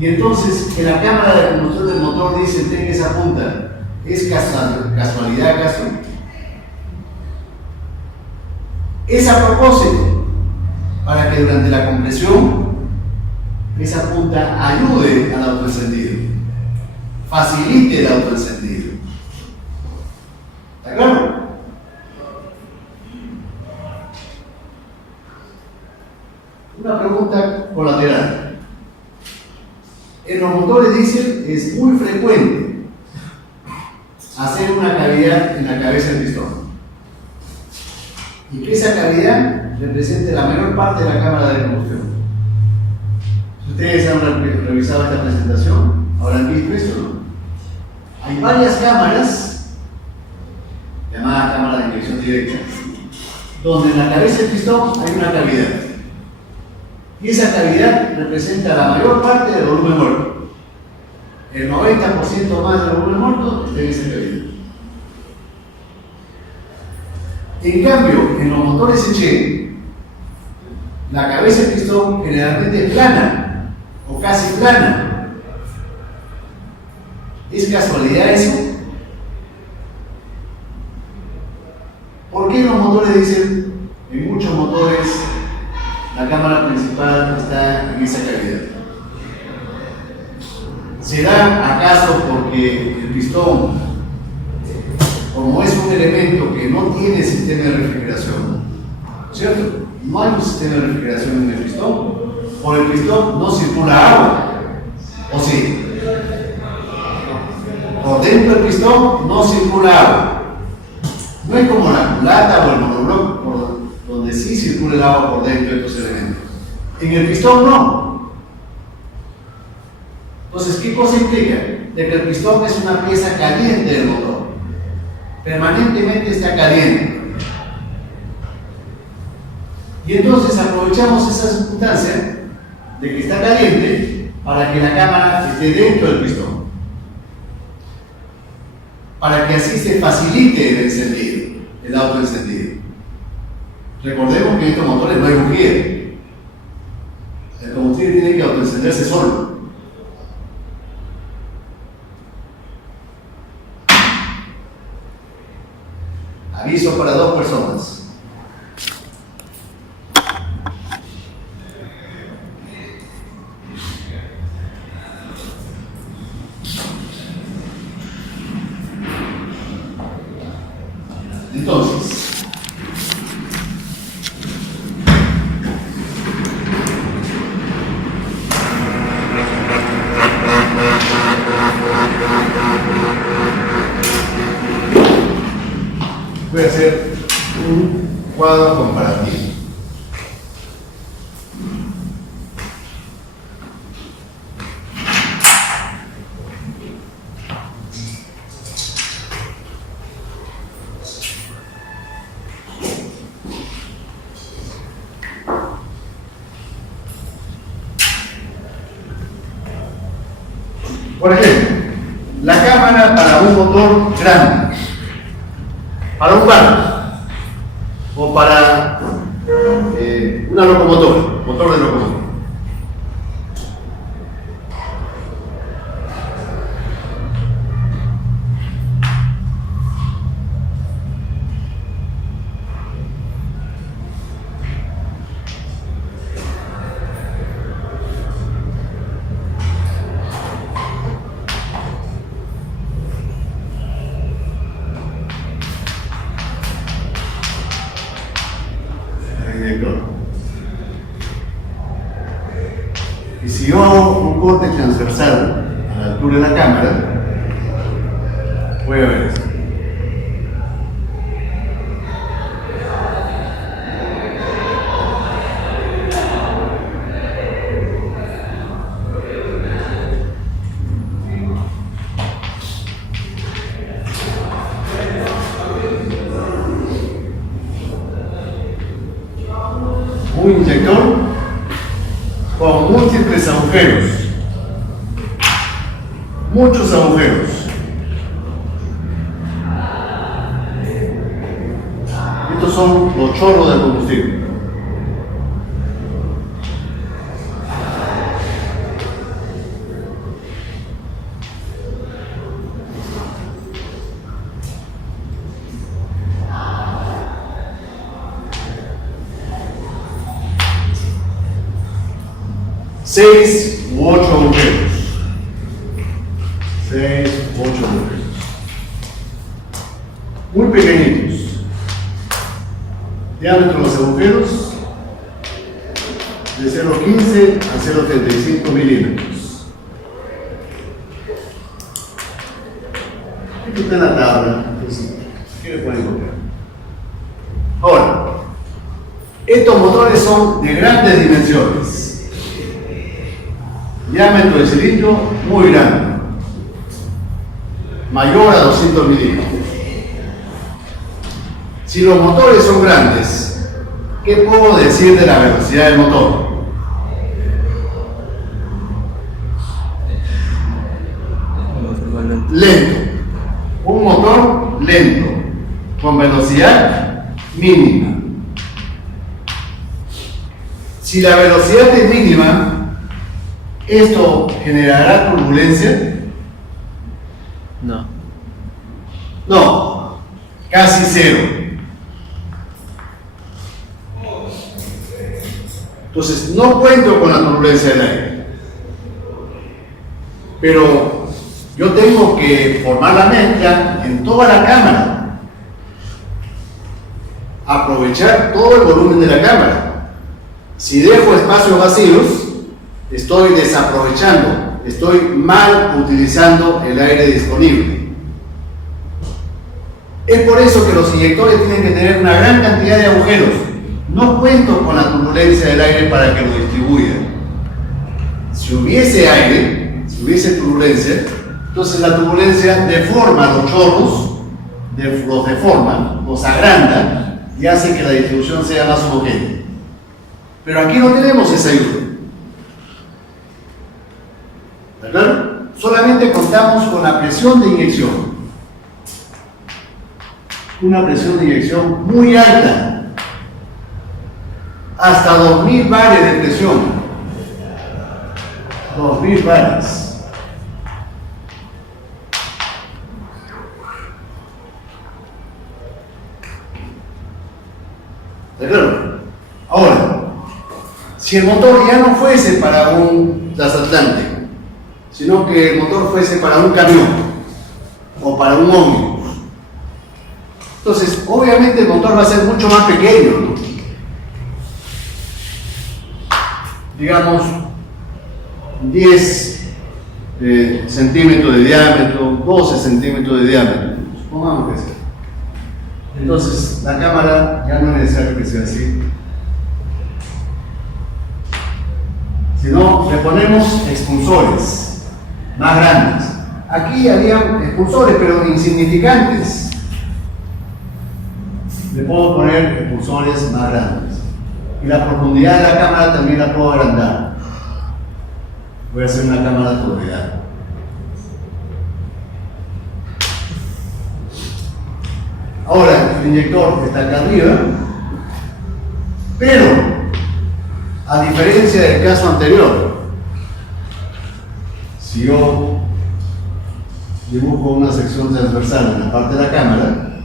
Y entonces, que la cámara de combustión del motor diésel tenga esa punta, ¿es casualidad acaso? Es a propósito, para que durante la compresión esa punta ayude al autoencendido, facilite el autoencendido. ¿Está claro? Una pregunta colateral. En los motores diésel es muy frecuente hacer una cavidad en la cabeza del pistón y que esa cavidad represente la mayor parte de la cámara de combustión. Si ustedes han revisado esta presentación, habrán visto esto, ¿no? Hay varias cámaras, llamadas cámaras de inyección directa, donde en la cabeza del pistón hay una cavidad. Y esa cavidad representa la mayor parte del volumen muerto. El 90% más del volumen muerto está en esa cavidad. En cambio, en los motores Eche, la cabeza del pistón generalmente es plana o casi plana. ¿Es casualidad eso? ¿Será acaso porque el pistón, como es un elemento que no tiene sistema de refrigeración, ¿cierto? No hay un sistema de refrigeración en el pistón. Por el pistón no circula agua, ¿o sí? Por dentro del pistón no circula agua. No es como la culata o el monobloc, por donde sí circula el agua por dentro de estos elementos. En el pistón no. Entonces, ¿qué cosa implica? De que el pistón es una pieza caliente del motor. Permanentemente está caliente. Y entonces aprovechamos esa circunstancia de que está caliente para que la cámara esté dentro del pistón. Para que así se facilite el encendido, el autoencendido. Recordemos que en estos motores no hay bujía. El combustible tiene que autoencenderse solo. Aviso para 2 personas. Entonces, voy a hacer un cuadro comparativo. Por ejemplo, la cámara para un motor grande, para un barco o para una locomotora, motor de locomotora. Y si yo hago un corte transversal a la altura de la cámara, voy a ver esto. Un inyector con múltiples agujeros, muchos agujeros. Estos son los chorros del combustible. Seis u 8 agujeros. 6 u 8 agujeros. Muy pequeñitos. Diámetro de los agujeros de 0,15 a 0,35 milímetros. Aquí está en la tabla, entonces, si quiere pueden copiar. Ahora, estos motores son de grandes dimensiones. Diámetro de cilindro muy grande, mayor a 200 milímetros. Si los motores son grandes, ¿qué puedo decir de la velocidad del motor? Lento. Un motor lento, con velocidad mínima. Si la velocidad es mínima, ¿esto generará turbulencia? No. No, casi cero. Entonces, no cuento con la turbulencia del aire. Pero yo tengo que formar la mezcla en toda la cámara, aprovechar todo el volumen de la cámara. Si dejo espacios vacíos, estoy desaprovechando, estoy mal utilizando el aire disponible. Es por eso que los inyectores tienen que tener una gran cantidad de agujeros. No cuento con la turbulencia del aire para que lo distribuya. Si hubiese aire, si hubiese turbulencia, entonces la turbulencia deforma los chorros, los deforma, los agranda y hace que la distribución sea más homogénea. Pero aquí no tenemos esa ayuda. ¿Está claro? Solamente contamos con la presión de inyección. Una presión de inyección muy alta, hasta 2000 bares de presión. 2000 bares. ¿Está claro? Ahora, si el motor ya no fuese para un transatlántico, sino que el motor fuese para un camión o para un ómnibus, entonces obviamente el motor va a ser mucho más pequeño, ¿no? Digamos 10 centímetros de diámetro, 12 centímetros de diámetro, supongamos que sea. Entonces la cámara ya no es necesario que sea así, sino le ponemos expulsores más grandes. Aquí había expulsores, pero insignificantes. Le puedo poner expulsores más grandes. Y la profundidad de la cámara también la puedo agrandar. Voy a hacer una cámara turbeada. Ahora, el inyector está acá arriba, pero a diferencia del caso anterior, si yo dibujo una sección transversal en la parte de la cámara,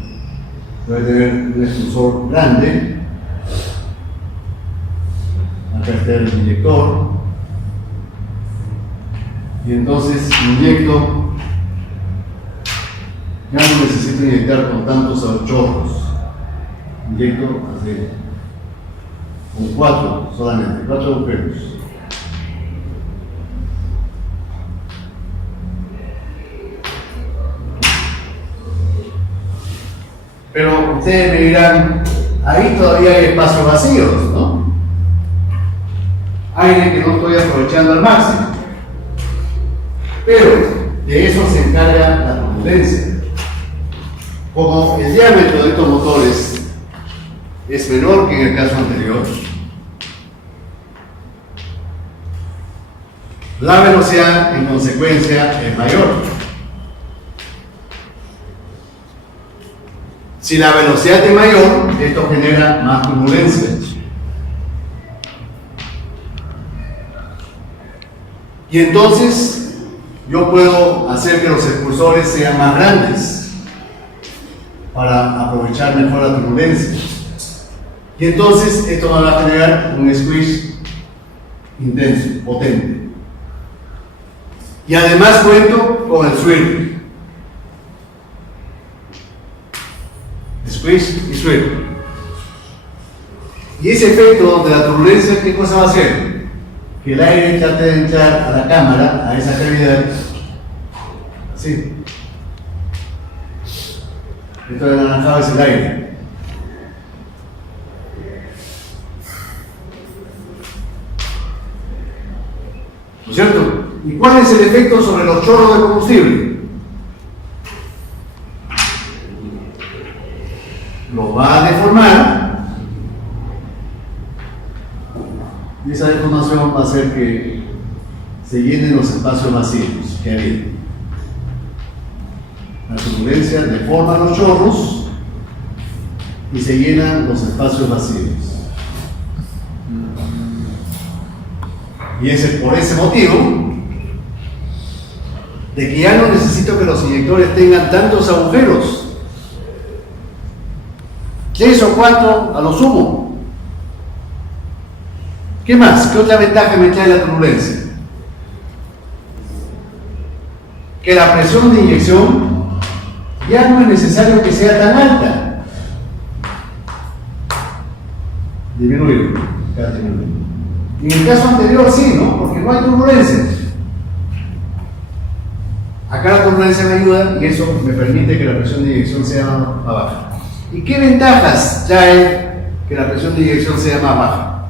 voy a tener un expulsor grande. Acá está el inyector. Y entonces inyecto. Ya no necesito inyectar con tantos chorros. Inyecto así, con 4 solamente, 4 agujeros. Pero ustedes me dirán, ahí todavía hay espacios vacíos, ¿no? Aire que no estoy aprovechando al máximo. Pero de eso se encarga la turbulencia. Como el diámetro de estos motores es menor que en el caso anterior, la velocidad en consecuencia es mayor. Si la velocidad es mayor, esto genera más turbulencia. Y entonces yo puedo hacer que los expulsores sean más grandes para aprovechar mejor la turbulencia. Y entonces esto me va a generar un squish intenso, potente. Y además cuento con el swirl. Squish y swirl. Y ese efecto de la turbulencia, ¿qué cosa va a hacer? Que el aire trate de entrar a la cámara, a esa cavidad, así. Esto de anaranjado es el aire. ¿No es cierto? ¿Y cuál es el efecto sobre los chorros de combustible? Lo va a deformar y esa deformación va a hacer que se llenen los espacios vacíos que había. La turbulencia deforma los chorros y se llenan los espacios vacíos. Y es por ese motivo de que ya no necesito que los inyectores tengan tantos agujeros. 3 o 4 a lo sumo. ¿Qué más? ¿Qué otra ventaja me trae la turbulencia? que la presión de inyección ya no es necesario que sea tan alta. Disminuir. En el caso anterior sí, ¿no? Porque no hay turbulencia. Acá la turbulencia me ayuda y eso me permite que la presión de inyección sea más baja. ¿Y qué ventajas trae que la presión de inyección sea más baja?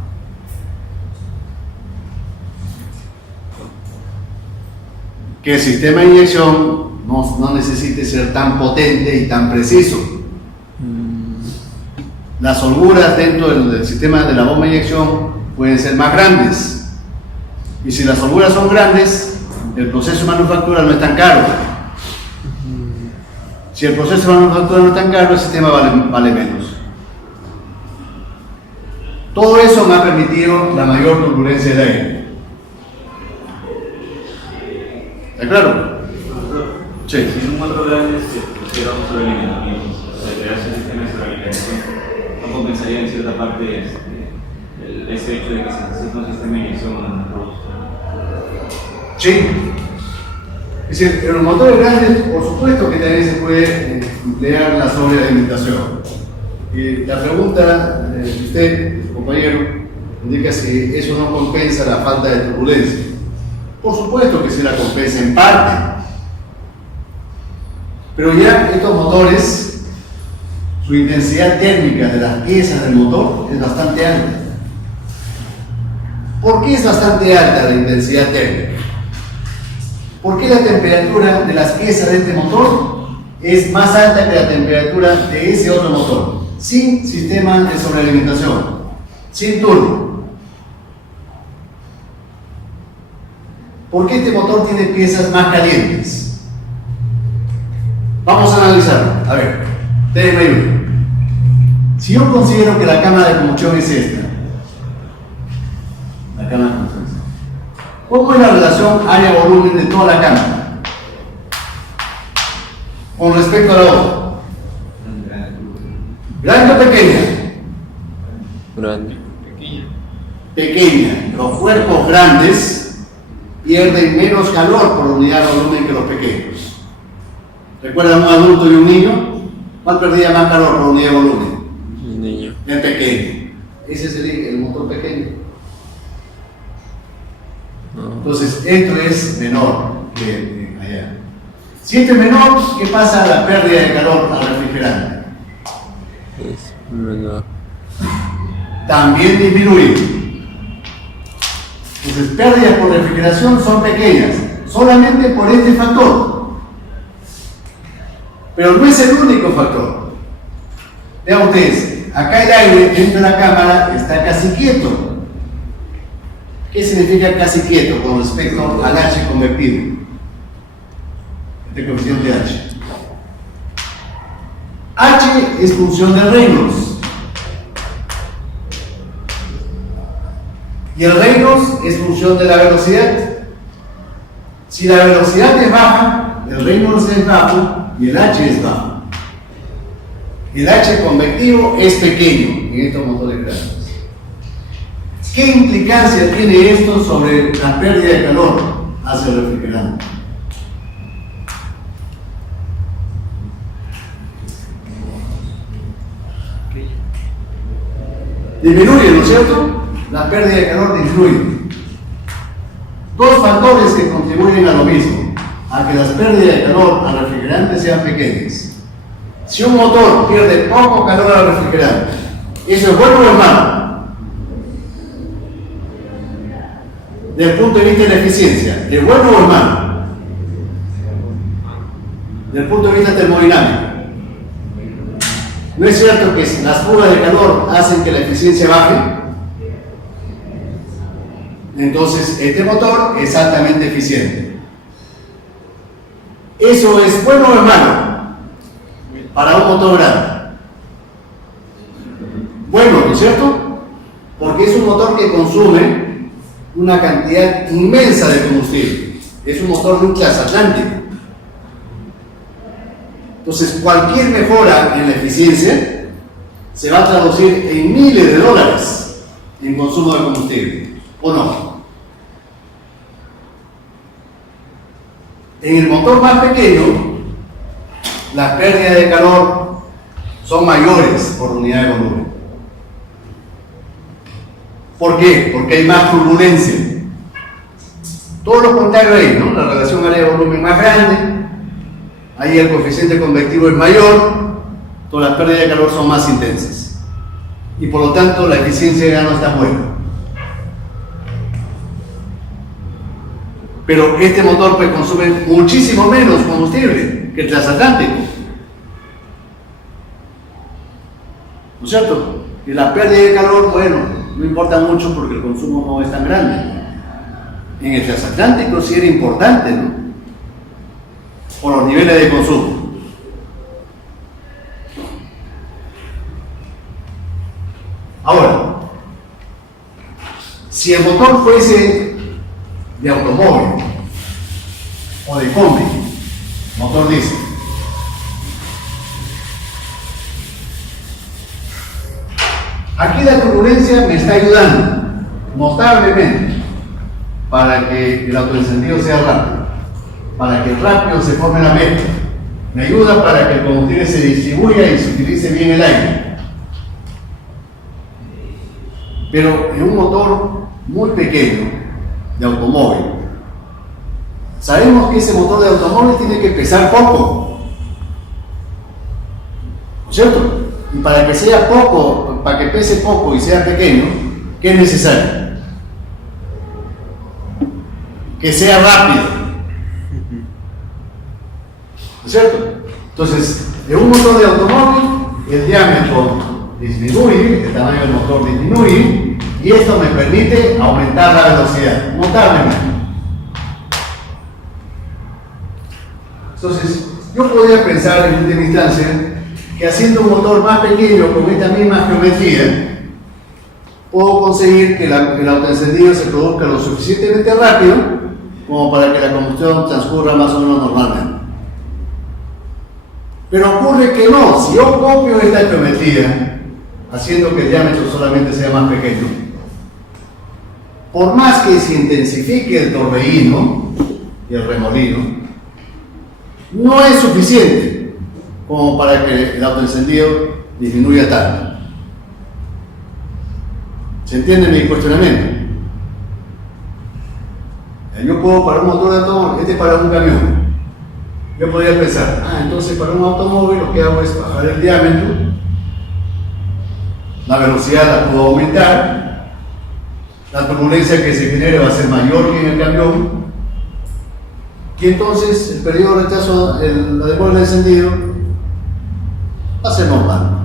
Que el sistema de inyección no necesite ser tan potente y tan preciso. Las holguras dentro del sistema de la bomba de inyección pueden ser más grandes. Y si las holguras son grandes, el proceso de manufactura no es tan caro. Si el proceso de manufactura no es tan caro, el sistema vale menos. Todo eso me ha permitido la mayor turbulencia del aire. ¿Está claro? Sí. Si en un motor grande se pusiera un sobrealimentamiento, se crease un sistema de sobrealimentación, ¿no compensaría en cierta parte ese hecho de que se necesita un sistema de inyección robusto? Sí. Es decir, en los motores grandes, por supuesto que también se puede emplear la sobrealimentación. La pregunta de usted, compañero, indica si eso no compensa la falta de turbulencia. Por supuesto que sí la compensa en parte. Pero ya estos motores, su intensidad térmica de las piezas del motor es bastante alta. ¿Por qué es bastante alta la intensidad térmica? ¿Por qué la temperatura de las piezas de este motor es más alta que la temperatura de ese otro motor? Sin sistema de sobrealimentación, sin turbo. ¿Por qué este motor tiene piezas más calientes? Vamos a analizarlo. A ver, ustedes me ayudan. Si yo considero que la cámara de combustión es esta, la cámara de combustión, ¿cómo es la relación área-volumen de toda la cámara con respecto a la otra? ¿Grande o pequeña? Grande. Pequeña. Los cuerpos grandes pierden menos calor por unidad de volumen que los pequeños. ¿Recuerdan un adulto y un niño? ¿Cuál perdía más calor por unidad de volumen? El niño. El pequeño. Ese sería el motor pequeño. No. Entonces, esto es menor que allá. Si esto es menor, ¿qué pasa a la pérdida de calor al refrigerante? Es menor. También disminuye. Entonces, pérdidas por refrigeración son pequeñas, solamente por este factor. Pero no es el único factor. Vean ustedes, acá el aire dentro de la cámara está casi quieto. ¿Qué significa casi quieto con respecto al H convertido? Este coeficiente H. H es función de Reynolds. Y el Reynolds es función de la velocidad. Si la velocidad es baja, el Reynolds es bajo y el H es bajo. El H convectivo es pequeño en estos motores grandes. ¿Qué implicancia tiene esto sobre la pérdida de calor hacia el refrigerante? Disminuye, ¿no es cierto? La pérdida de calor disminuye. Dos factores que contribuyen a lo mismo, a que las pérdidas de calor al refrigerante sean pequeñas. Si un motor pierde poco calor al refrigerante, ¿eso es bueno o es malo? Desde el punto de vista de la eficiencia, ¿es bueno o es malo? Desde el punto de vista termodinámico. ¿No es cierto que las fugas de calor hacen que la eficiencia baje? Entonces, este motor es altamente eficiente. ¿Eso es bueno o es malo para un motor grande? Bueno, ¿no es cierto? Porque es un motor que consume una cantidad inmensa de combustible. Es un motor muy transatlántico. Entonces, cualquier mejora en la eficiencia se va a traducir en miles de dólares en consumo de combustible, ¿o no? En el motor más pequeño, las pérdidas de calor son mayores por unidad de volumen. ¿Por qué? Porque hay más turbulencia. Todo lo contrario ahí, ¿no? La relación área-volumen es más grande, ahí el coeficiente convectivo es mayor, todas las pérdidas de calor son más intensas. Y por lo tanto la eficiencia ya no está buena. Pero este motor pues consume muchísimo menos combustible que el transatlántico. ¿No es cierto? Y la pérdida de calor, bueno, no importa mucho porque el consumo no es tan grande. En el transatlántico sí era importante, ¿no? Por los niveles de consumo. Ahora, si el motor fuese de automóvil o de combi, motor diésel, aquí la turbulencia me está ayudando notablemente para que el autoencendido sea rápido, para que rápido se forme la mezcla. Me ayuda para que el combustible se distribuya y se utilice bien el aire. Pero en un motor muy pequeño de automóvil, sabemos que ese motor de automóvil tiene que pesar poco, ¿no es cierto? Y para que sea poco, para que pese poco y sea pequeño, ¿qué es necesario? Que sea rápido, ¿no es cierto? Entonces, en un motor de automóvil, el diámetro disminuye, el tamaño del motor disminuye, y esto me permite aumentar la velocidad notablemente. Entonces, yo podría pensar en última instancia que haciendo un motor más pequeño con esta misma geometría, puedo conseguir que el autoencendido se produzca lo suficientemente rápido como para que la combustión transcurra más o menos normalmente. Pero ocurre que no, si yo copio esta geometría, haciendo que el diámetro solamente sea más pequeño, por más que se intensifique el torbellino y el remolino, no es suficiente como para que el autoencendido disminuya tanto. ¿Se entiende mi cuestionamiento? Yo puedo para un motor de automóvil, este para un camión. Yo podría pensar, entonces para un automóvil lo que hago es bajar el diámetro, la velocidad la puedo aumentar, la turbulencia que se genere va a ser mayor que en el camión, y entonces el periodo de retraso, la demora de encendido, va a ser normal.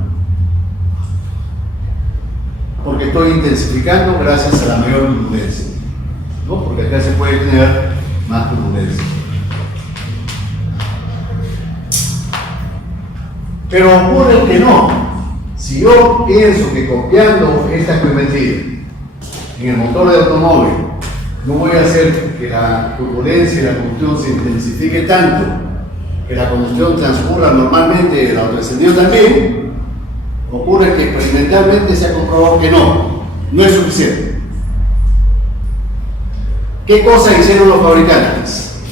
Porque estoy intensificando gracias a la mayor turbulencia, ¿no? Porque acá se puede tener más turbulencia. Pero ocurre que no. Si yo pienso que copiando esta geometría en el motor de automóvil no voy a hacer que la turbulencia y la combustión se intensifique tanto, que la combustión transcurra normalmente, el autoencendido también, ocurre que experimentalmente se ha comprobado que no es suficiente. ¿Qué cosa hicieron los fabricantes?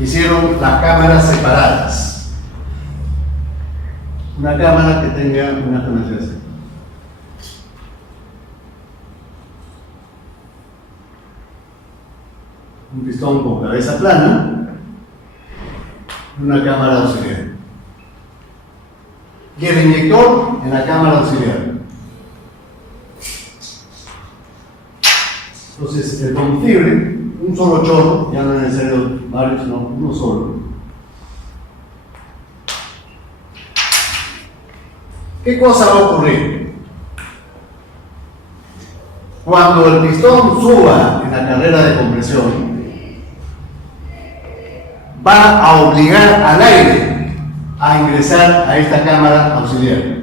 Hicieron las cámaras separadas. Una cámara que tenga una geometría así. Un pistón con cabeza plana y una cámara auxiliar. Y el inyector en la cámara auxiliar. Entonces, el combustible, un solo chorro, ya no es necesario varios, sino uno solo. ¿Qué cosa va a ocurrir? Cuando el pistón suba en la carrera de compresión, va a obligar al aire a ingresar a esta cámara auxiliar.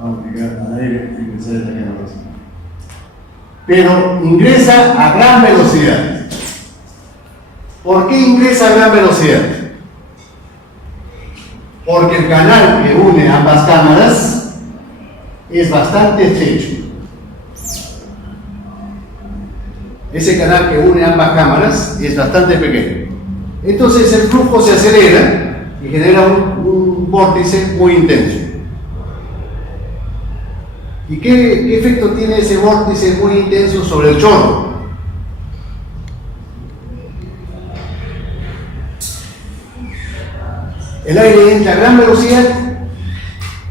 Va a obligar al aire a ingresar a esta cámara auxiliar. Pero ingresa a gran velocidad. ¿Por qué ingresa a gran velocidad? Porque el canal que une ambas cámaras es bastante estrecho. ese canal que une ambas cámaras es bastante pequeño. Entonces el flujo se acelera y genera un vórtice muy intenso. ¿Y qué efecto tiene ese vórtice muy intenso sobre el chorro? El aire entra a gran velocidad,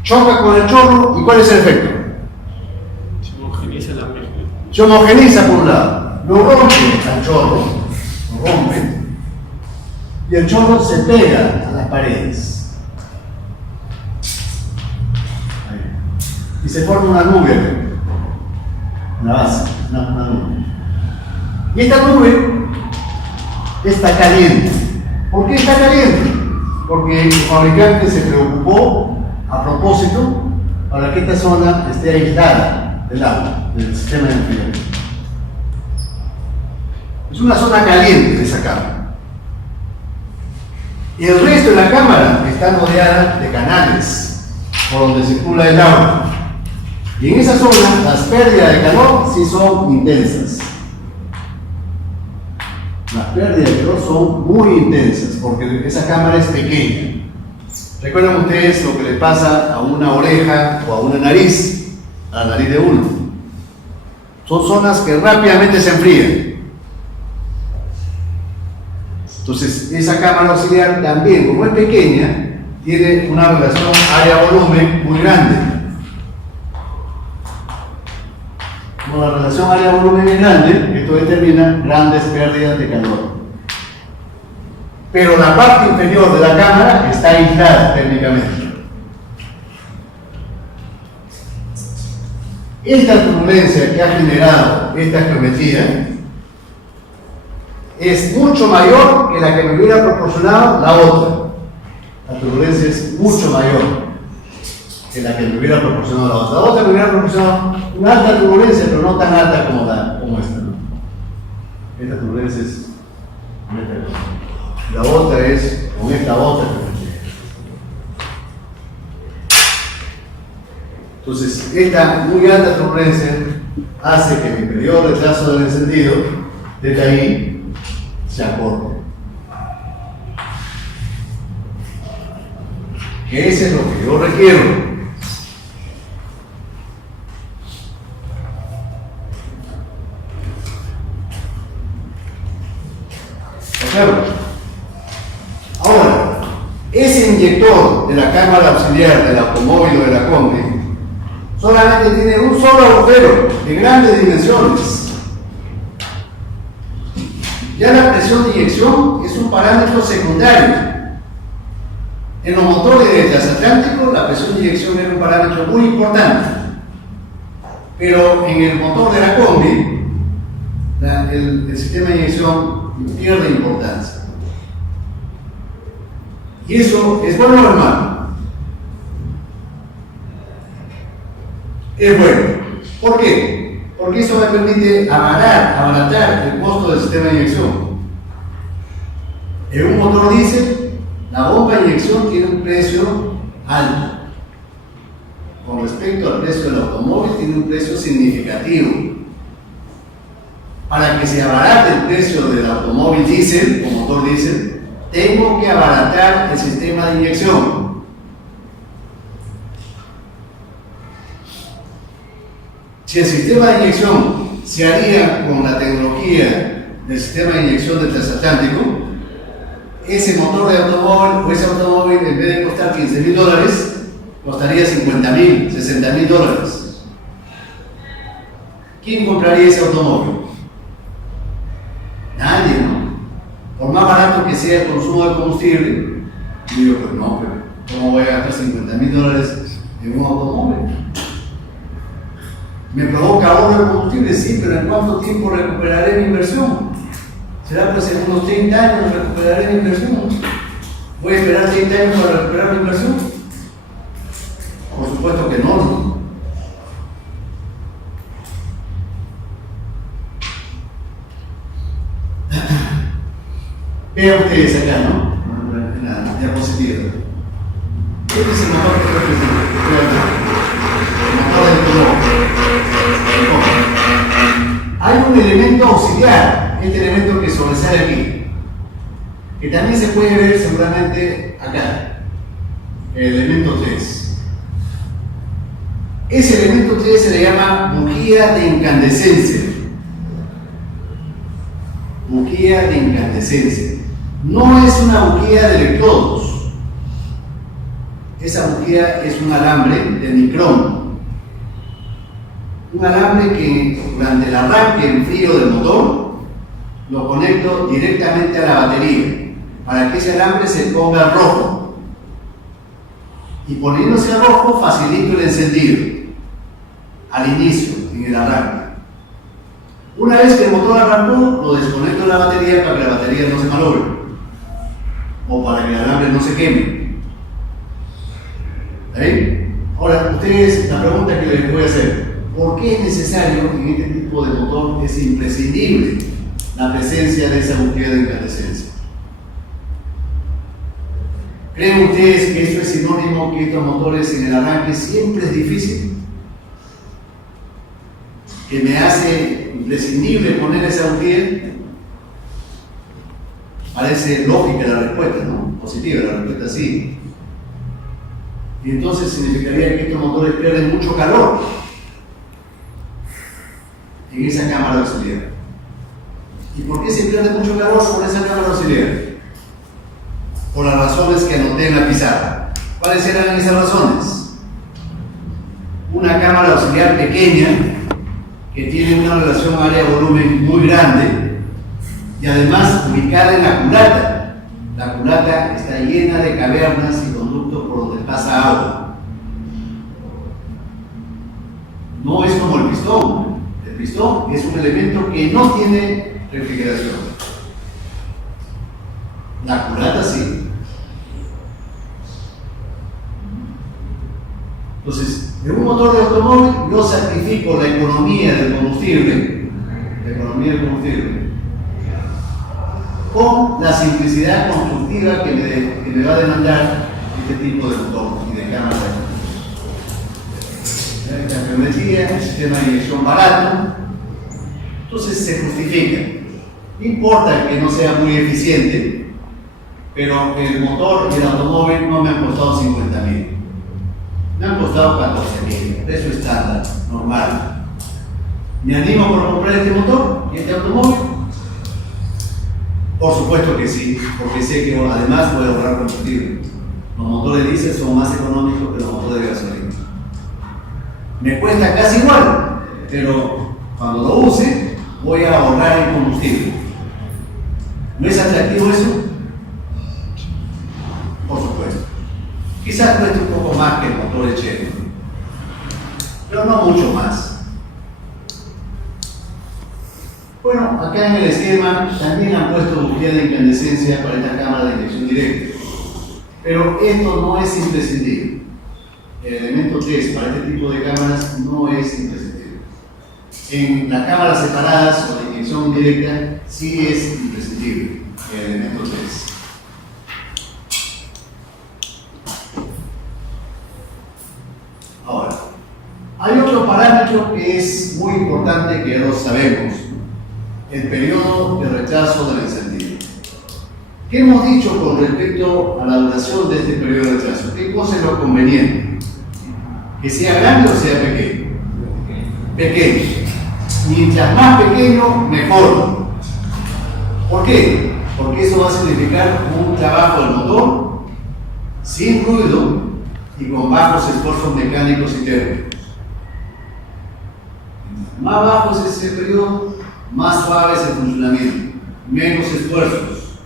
choca con el chorro, ¿y cuál es el efecto? Se homogeniza la mezcla. Se homogeniza por un lado, lo rompe al chorro, lo rompe, y el chorro se pega a las paredes. Ahí. Y se forma una nube, una base, una nube. Y esta nube está caliente. ¿Por qué está caliente? Porque el fabricante se preocupó a propósito para que esta zona esté aislada del agua, del sistema de enfriamiento. Es una zona caliente de esa cámara. Y el resto de la cámara está rodeada de canales por donde circula el agua. Y en esa zona las pérdidas de calor sí son intensas. Las pérdidas de calor son muy intensas porque esa cámara es pequeña. ¿Recuerdan ustedes lo que le pasa a una oreja o a una nariz? A la nariz de uno. Son zonas que rápidamente se enfrían. Entonces, esa cámara auxiliar también, como es pequeña, tiene una relación área-volumen muy grande. Como la relación área-volumen es grande, esto determina grandes pérdidas de calor. Pero la parte inferior de la cámara está aislada térmicamente. Esta turbulencia que ha generado esta geometría es mucho mayor que la que me hubiera proporcionado la otra. La turbulencia es mucho mayor que la que me hubiera proporcionado la otra. La otra me hubiera proporcionado una alta turbulencia, pero no tan alta como esta, ¿no? Esta turbulencia es con esta. La otra es con esta otra geometría. Entonces, esta muy alta turbulencia hace que mi periodo de retraso del encendido desde ahí se acorte. Que ese es lo que yo requiero. Ahora, ese inyector de la cámara auxiliar del automóvil o de la combi solamente tiene un solo agujero de grandes dimensiones. Ya la presión de inyección es un parámetro secundario. En los motores de transatlántico la presión de inyección era un parámetro muy importante. Pero en el motor de la combi, el sistema de inyección pierde importancia. Y eso es bueno o es malo. Es bueno. ¿Por qué? Porque eso me permite abaratar el costo del sistema de inyección. En un motor diésel, la bomba de inyección tiene un precio alto. Con respecto al precio del automóvil, tiene un precio significativo. Para que se abarate el precio del automóvil diésel, o motor diésel, tengo que abaratar el sistema de inyección. Si el sistema de inyección se haría con la tecnología del sistema de inyección del transatlántico, ese motor de automóvil o ese automóvil, en vez de costar $15,000, costaría $50,000, $60,000. ¿Quién compraría ese automóvil? Nadie, ¿no? Por más barato que sea el consumo de combustible, digo, pues no, pero ¿cómo voy a gastar $50,000 en un automóvil? ¿Me provoca ahorro de combustible? Sí, pero ¿en cuánto tiempo recuperaré mi inversión? ¿Será pues en unos 30 años recuperaré mi inversión? ¿Voy a esperar 30 años para recuperar mi inversión? Por supuesto que no, ¿no? Vean ustedes acá, ¿no? En la diapositiva. Este es el motor que representa. El motor del automóvil. Hay un un elemento auxiliar, este elemento que sobresale aquí, que también se puede ver seguramente acá, el elemento 3. Ese elemento 3 se le llama bujía de incandescencia. Bujía de incandescencia. No es una bujía de electrodos. Esa bujía es un alambre de nicrón. Un alambre que durante el arranque en frío del motor lo conecto directamente a la batería para que ese alambre se ponga rojo. Y poniéndose rojo facilito el encendido al inicio, en el arranque. Una vez que el motor arrancó, lo desconecto de la batería para que la batería no se malogre o para que el alambre no se queme. ¿Está bien? Ahora, ustedes, la pregunta que les voy a hacer: ¿por qué es necesario en este tipo de motor, es imprescindible la presencia de esa bujía de incandescencia? ¿Creen ustedes que esto es sinónimo que estos motores en el arranque siempre es difícil? ¿Que me hace imprescindible poner esa bujía? Parece lógica la respuesta, ¿no? Positiva, la respuesta sí. Y entonces significaría que estos motores pierden mucho calor en esa cámara auxiliar. ¿Y por qué se pierde mucho calor por esa cámara auxiliar? Por las razones que anoté en la pizarra. ¿Cuáles eran esas razones? Una cámara auxiliar pequeña que tiene una relación área-volumen muy grande y además ubicada en la culata. La culata está llena de cavernas y conductos por donde pasa agua. No es como el pistón. El pistón es un elemento que no tiene refrigeración. La culata sí. Entonces, en un motor de automóvil yo sacrifico la economía del combustible, con la simplicidad constructiva que me va a demandar este tipo de motor y de cámara. La geometría, el sistema de inyección barato, entonces se justifica. No importa que no sea muy eficiente, pero el motor y el automóvil no me han costado 50.000. Me han costado 14.000, precio estándar, normal. ¿Me animo por comprar este motor y este automóvil? Por supuesto que sí, porque sé que además voy a ahorrar combustible. Los motores diésel son más económicos que los motores de gasolina. Me cuesta casi igual, pero cuando lo use voy a ahorrar en combustible. ¿No es atractivo eso? Por supuesto. Quizás cueste un poco más que el motor de Chevy, pero no mucho más. Bueno, acá en el esquema también han puesto bujía de incandescencia para esta cámara de inyección directa, pero esto no es imprescindible. El elemento 3 para este tipo de cámaras no es imprescindible. En las cámaras separadas o de inyección directa sí es imprescindible el elemento 3. Ahora, hay otro parámetro que es muy importante que ya lo sabemos: el periodo de rechazo del encendido. ¿Qué hemos dicho con respecto a la duración de este periodo de rechazo? ¿Qué cosa es lo conveniente? ¿Que sea grande o sea pequeño? Pequeño. Mientras más pequeño, mejor. ¿Por qué? Porque eso va a significar un trabajo del motor sin ruido y con bajos esfuerzos mecánicos y térmicos. Más bajo es ese periodo, más suave es el funcionamiento, menos esfuerzos.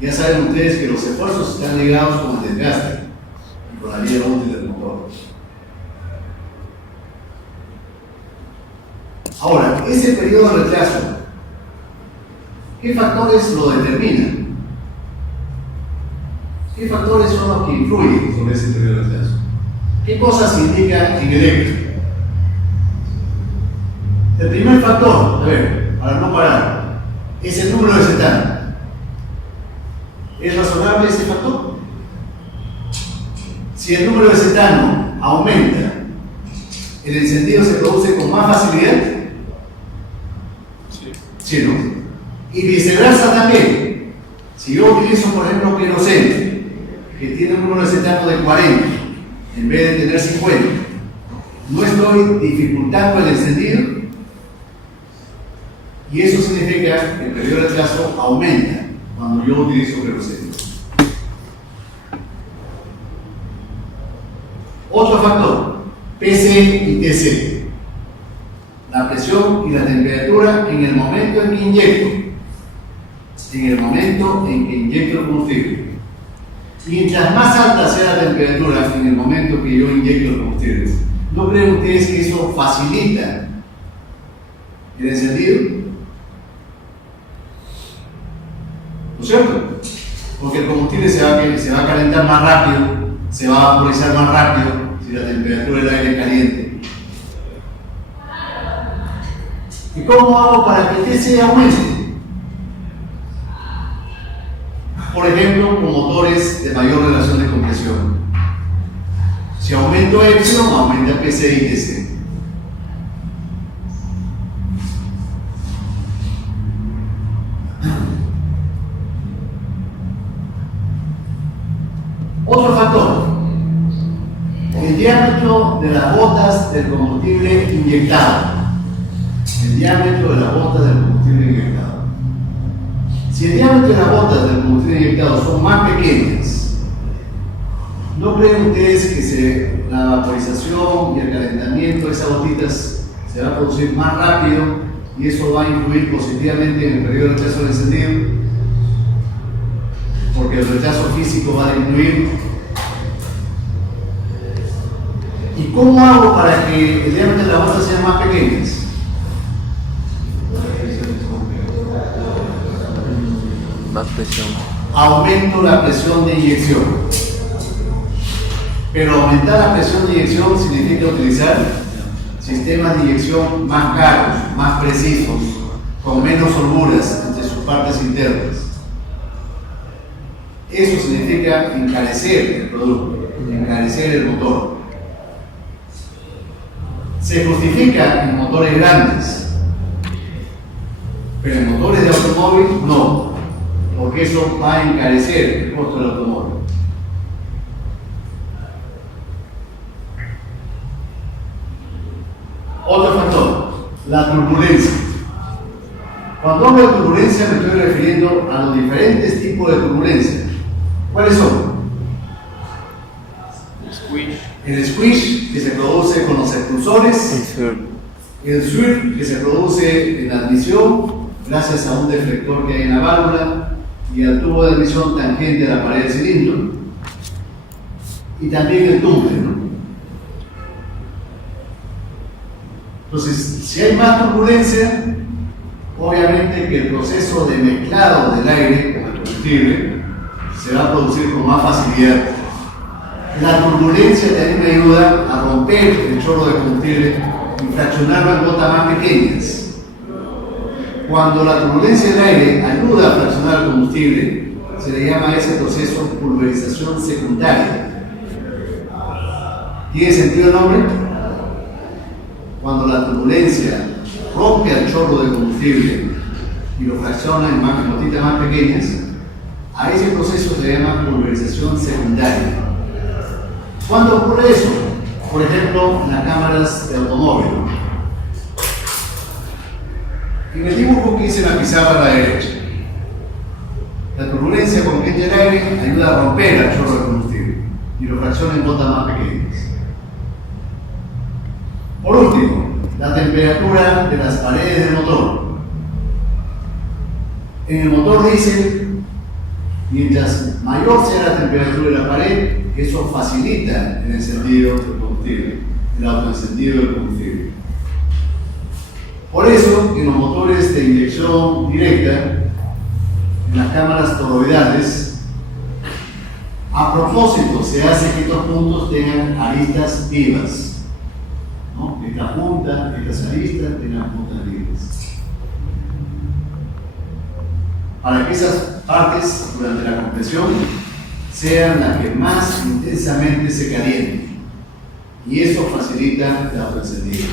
Ya saben ustedes que los esfuerzos están ligados con el desgaste y con la vida útil del motor. Ahora, ese periodo de retraso, ¿qué factores lo determinan? ¿Qué factores son los que influyen sobre ese periodo de retraso? ¿Qué cosas indican en eléctrico? El primer factor, a ver, para no parar, es el número de cetano. ¿Es razonable ese factor? Si el número de cetano aumenta, ¿el encendido se produce con más facilidad? ¿Sí, no? Y viceversa también. Si yo utilizo, por ejemplo, queroseno, que tiene un número de cetano de 40, en vez de tener 50, no estoy dificultando el encendido, y eso significa que el periodo de retraso aumenta cuando yo utilizo queroseno. Otro factor, PC y TC. La presión y la temperatura en el momento en que inyecto. En el momento en que inyecto el combustible. Mientras más alta sea la temperatura en el momento que yo inyecto el combustible, ¿no creen ustedes que eso facilita el encendido? ¿No es cierto? Porque el combustible se va a calentar más rápido, se va a vaporizar más rápido si la temperatura del aire es caliente. ¿Y cómo hago para que TC aumente? Por ejemplo, con motores de mayor relación de compresión. Si aumento epsilon, aumenta PC y TC. Otro factor, el diámetro de las botas del combustible inyectado. El diámetro de las botas del combustible inyectado. Si el diámetro de las botas del combustible inyectado son más pequeñas, ¿no creen ustedes que la vaporización y el calentamiento de esas botitas se va a producir más rápido y eso va a influir positivamente en el periodo de retraso del encendido? Porque el retraso físico va a disminuir. ¿Y cómo hago para que el diámetro de las botas sean más pequeñas? Más presión. Aumento la presión de inyección. Pero aumentar la presión de inyección significa utilizar sistemas de inyección más caros, más precisos, con menos holguras entre sus partes internas. Eso significa encarecer el producto, encarecer el motor. Se justifica en motores grandes, pero en motores de automóvil no, porque eso va a encarecer el costo del automóvil. Otro factor, la turbulencia. Cuando hablo de turbulencia me estoy refiriendo a los diferentes tipos de turbulencia. ¿Cuáles son? Squish. El squish, que se produce con los expulsores, el swirl, que se produce en la admisión gracias a un deflector que hay en la válvula y al tubo de admisión tangente a la pared del cilindro, y también el tumble, ¿no? Entonces, si hay más turbulencia, obviamente que el proceso de mezclado del aire con el combustible se va a producir con más facilidad. La turbulencia también me ayuda a romper el chorro de combustible y fraccionarlo en gotas más pequeñas. Cuando la turbulencia del aire ayuda a fraccionar el combustible, se le llama a ese proceso pulverización secundaria. ¿Tiene sentido el nombre? Cuando la turbulencia rompe el chorro de combustible y lo fracciona en gotitas más pequeñas, a ese proceso se llama pulverización secundaria. ¿Cuándo ocurre eso? Por ejemplo, en las cámaras de automóvil. En el dibujo que hice en la pizarra a la derecha, la turbulencia con que entra el aire ayuda a romper el chorro de combustible y lo fracciona en gotas más pequeñas. Por último, la temperatura de las paredes del motor. En el motor diésel, mientras mayor sea la temperatura de la pared, eso facilita el encendido del combustible, el autoencendido del combustible. Por eso, en los motores de inyección directa, en las cámaras toroidales, a propósito se hace que estos puntos tengan aristas vivas, ¿no? Esta punta, estas aristas tengan puntas vivas, para que esas partes durante la compresión sean las que más intensamente se calienten, y eso facilita el autoencendido.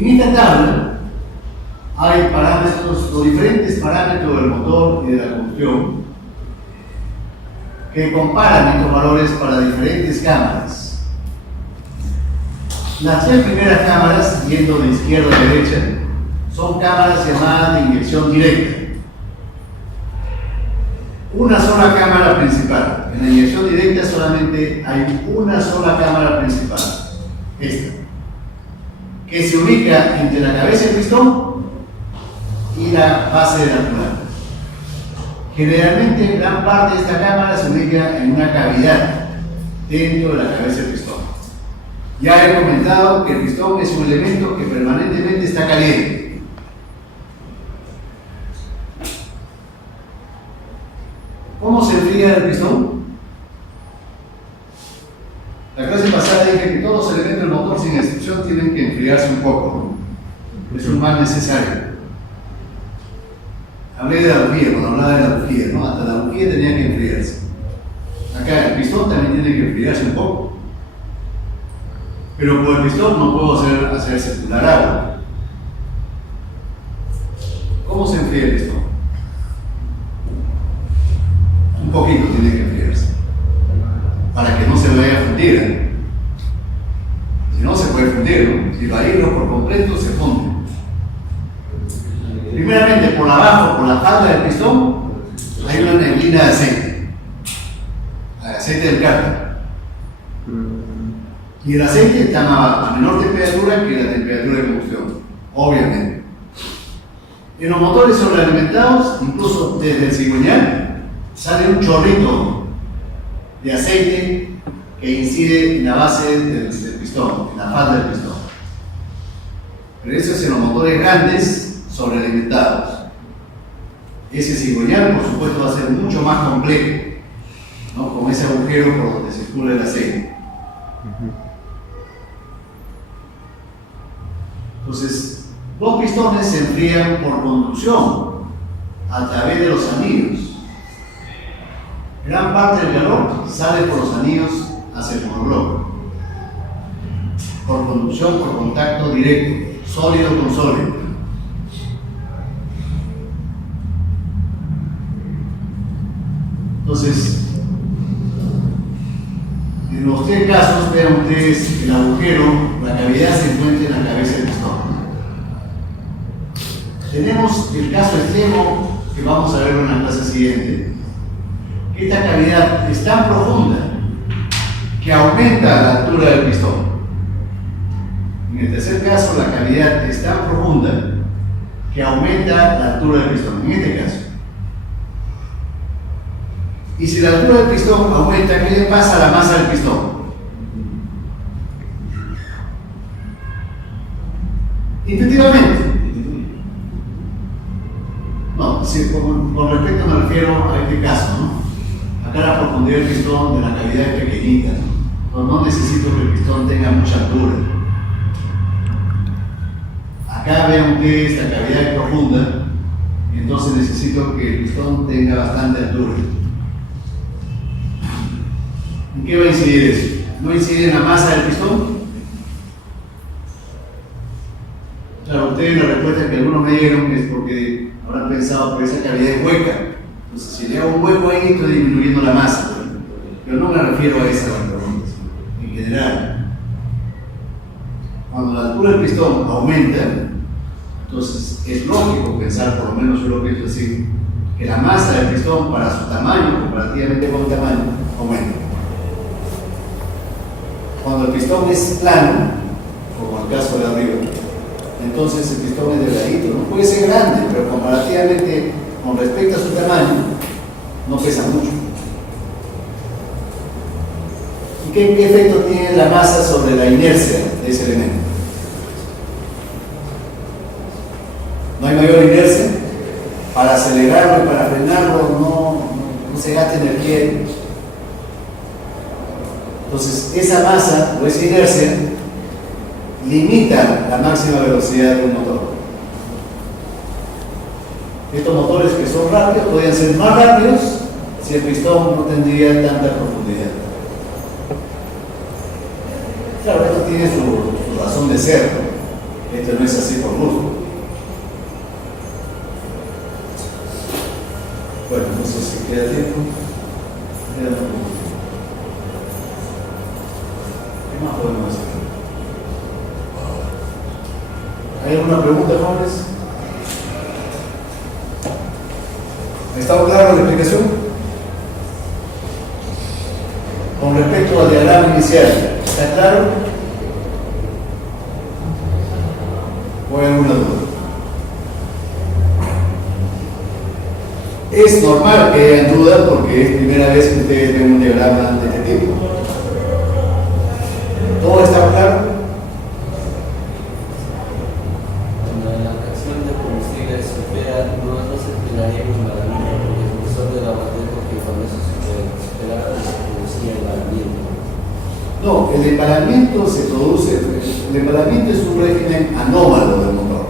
En esta tabla hay parámetros, los diferentes parámetros del motor y de la combustión que comparan estos valores para diferentes cámaras. Las tres primeras cámaras, yendo de izquierda a derecha, son cámaras llamadas de inyección directa. Una sola cámara principal. En la inyección directa solamente hay una sola cámara principal, esta, que se ubica entre la cabeza del pistón y la base de la culata. Generalmente gran parte de esta cámara se ubica en una cavidad dentro de la cabeza del pistón. Ya he comentado que el pistón es un elemento que permanentemente está caliente. ¿Cómo se enfría el pistón? La clase pasada dije que todos los elementos del motor sin excepción tienen que enfriarse un poco, ¿no? Es un mal necesario. Hablé de la bujía, cuando hablaba de la bujía, ¿no? Hasta la bujía tenía que enfriarse. Acá el pistón también tiene que enfriarse un poco. Pero por el pistón no puedo hacer circular agua. ¿Cómo se enfría el pistón? Un poquito tiene que enfriarse. Para que no se vaya a fundir. Si no, se puede fundir, ¿no? Si va a irlo por completo, se funde. Primeramente, por abajo, por la falda del pistón, hay una neblina de aceite. Aceite del cárter. Y el aceite está a menor temperatura que la temperatura de combustión, obviamente. En los motores sobrealimentados, incluso desde el cigüeñal, sale un chorrito de aceite que incide en la base del pistón, en la falda del pistón. Pero eso es en los motores grandes sobrealimentados. Ese cigüeñal, por supuesto, va a ser mucho más complejo, ¿no? Con ese agujero por donde circula el aceite. Entonces, los pistones se enfrían por conducción a través de los anillos. Gran parte del calor sale por los anillos hacia el monobloque. Por conducción, por contacto directo, sólido con sólido. Entonces, en los tres casos, vean ustedes el agujero, la cavidad se encuentra en la cabeza del pistón. Tenemos el caso extremo que vamos a ver en la clase siguiente. Esta cavidad es tan profunda que aumenta la altura del pistón. En el tercer caso, la cavidad es tan profunda que aumenta la altura del pistón. En este caso. Y si la altura del pistón aumenta, ¿qué le pasa a la masa del pistón? Intuitivamente. No, si con respecto me refiero a este caso, ¿no? Acá la profundidad del pistón de la cavidad es pequeñita, ¿no? No necesito que el pistón tenga mucha altura. Acá vean ustedes la cavidad es profunda, y entonces necesito que el pistón tenga bastante altura. ¿En qué va a incidir eso? ¿No incide en la masa del pistón? Claro, ustedes la respuesta que algunos me dieron es porque habrán pensado que esa cavidad es hueca. Entonces, si le hago un hueco ahí, estoy disminuyendo la masa. Pero no me refiero a esa pregunta. En general, cuando la altura del pistón aumenta, entonces es lógico pensar, por lo menos yo lo pienso así, que la masa del pistón para su tamaño, comparativamente con el tamaño, aumenta. Cuando el pistón es plano, como el caso de arriba, entonces el pistón es delgadito, no puede ser grande, pero comparativamente con respecto a su tamaño, no pesa mucho. ¿Y qué efecto tiene la masa sobre la inercia de ese elemento? No hay mayor inercia. Para acelerarlo y para frenarlo no se gasta energía. Entonces, esa masa o esa inercia limita la máxima velocidad de un motor. Estos motores que son rápidos podrían ser más rápidos si el pistón no tendría tanta profundidad. Claro, esto tiene su razón de ser. Esto no es así por gusto. Bueno, entonces si queda tiempo, queda tiempo. ¿Qué más podemos hacer? ¿Hay alguna pregunta, jóvenes? ¿Ha estado clara la explicación? Con respecto al diagrama inicial, ¿está claro? ¿O hay alguna duda? Es normal que hayan dudas porque es primera vez que ustedes ven un diagrama de este tipo. ¿Todo está claro? Cuando en la fracción de combustible supera, no se esperaría con la línea, porque el profesor de laboratorio que cuando eso supera, se producía el empalamiento. No, el empalamiento se produce, el empalamiento es un régimen anómalo del motor.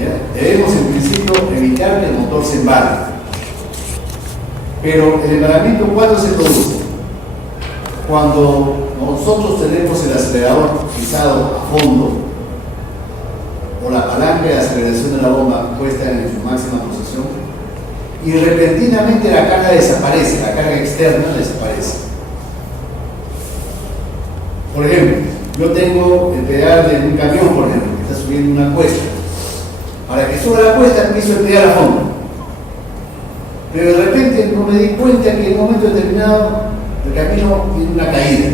¿Ya? Debemos en principio evitar que el motor se embale. Pero el embalamiento, ¿cuándo se produce? Cuando nosotros tenemos el acelerador pisado a fondo o la palanca de aceleración de la bomba puesta en su máxima posición y repentinamente la carga desaparece, la carga externa desaparece. Por ejemplo, yo tengo el pedal de un camión, por ejemplo, que está subiendo una cuesta. Para que suba la cuesta, piso el pedal a fondo. Pero de repente no me di cuenta que en un momento determinado el camino tiene una caída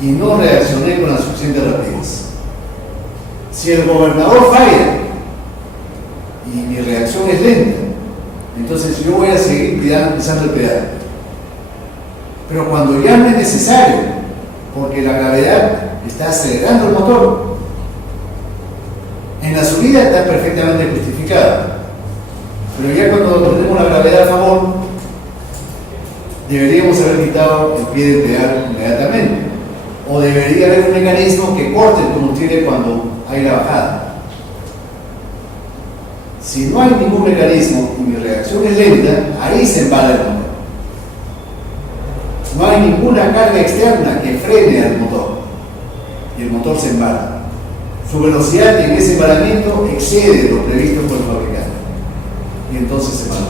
y no reaccioné con la suficiente rapidez. Si el gobernador falla y mi reacción es lenta, entonces yo voy a seguir pisando el pedal. Pero cuando ya no es necesario, porque la gravedad está acelerando el motor, en la subida está perfectamente justificada. Pero ya cuando tenemos la gravedad a favor, deberíamos haber quitado el pie del pedal inmediatamente. O debería haber un mecanismo que corte el combustible cuando hay la bajada. Si no hay ningún mecanismo y mi reacción es lenta, ahí se embala el motor. No hay ninguna carga externa que frene al motor y el motor se embala. Su velocidad en ese embalamiento excede lo previsto por el fabricante y entonces se embala.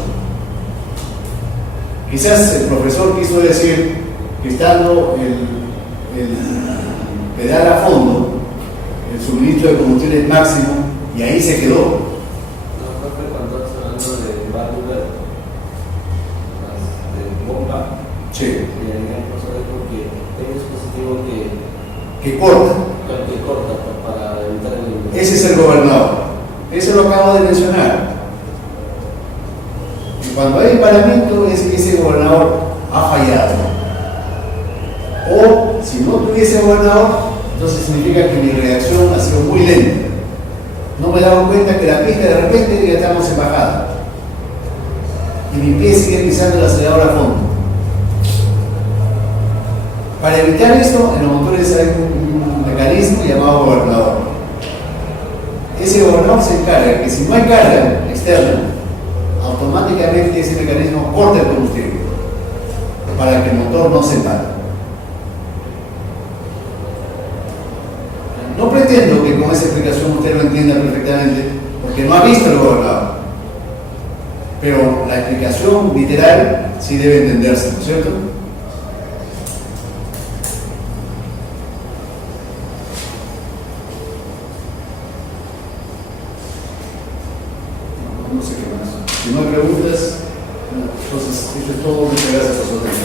Quizás el profesor quiso decir que estando el pedal a fondo, el suministro de combustible es máximo y ahí se quedó. No, profe, cuando estás hablando de válvula, de bomba, Sí. y el ejemplo es porque hay un dispositivo Que corta. que corta para evitar el... Ese es el gobernador. Eso lo acabo de mencionar. Y cuando hay embalamiento es que ese gobernador ha fallado. O si no tuviese gobernador, entonces significa que mi reacción ha sido muy lenta. No me he dado cuenta que la pista de repente ya estamos en bajada. Y mi pie sigue pisando el acelerador a fondo. Para evitar esto, en los motores hay un mecanismo llamado gobernador. Ese gobernador se encarga que si no hay carga externa, automáticamente ese mecanismo corta el combustible para que el motor no se embale. No pretendo que con esa explicación usted lo entienda perfectamente, porque no ha visto el gobernador. Pero la explicación literal sí debe entenderse, ¿no es cierto? No sé qué más. Si no hay preguntas, entonces esto es todo. Muchas gracias a vosotros.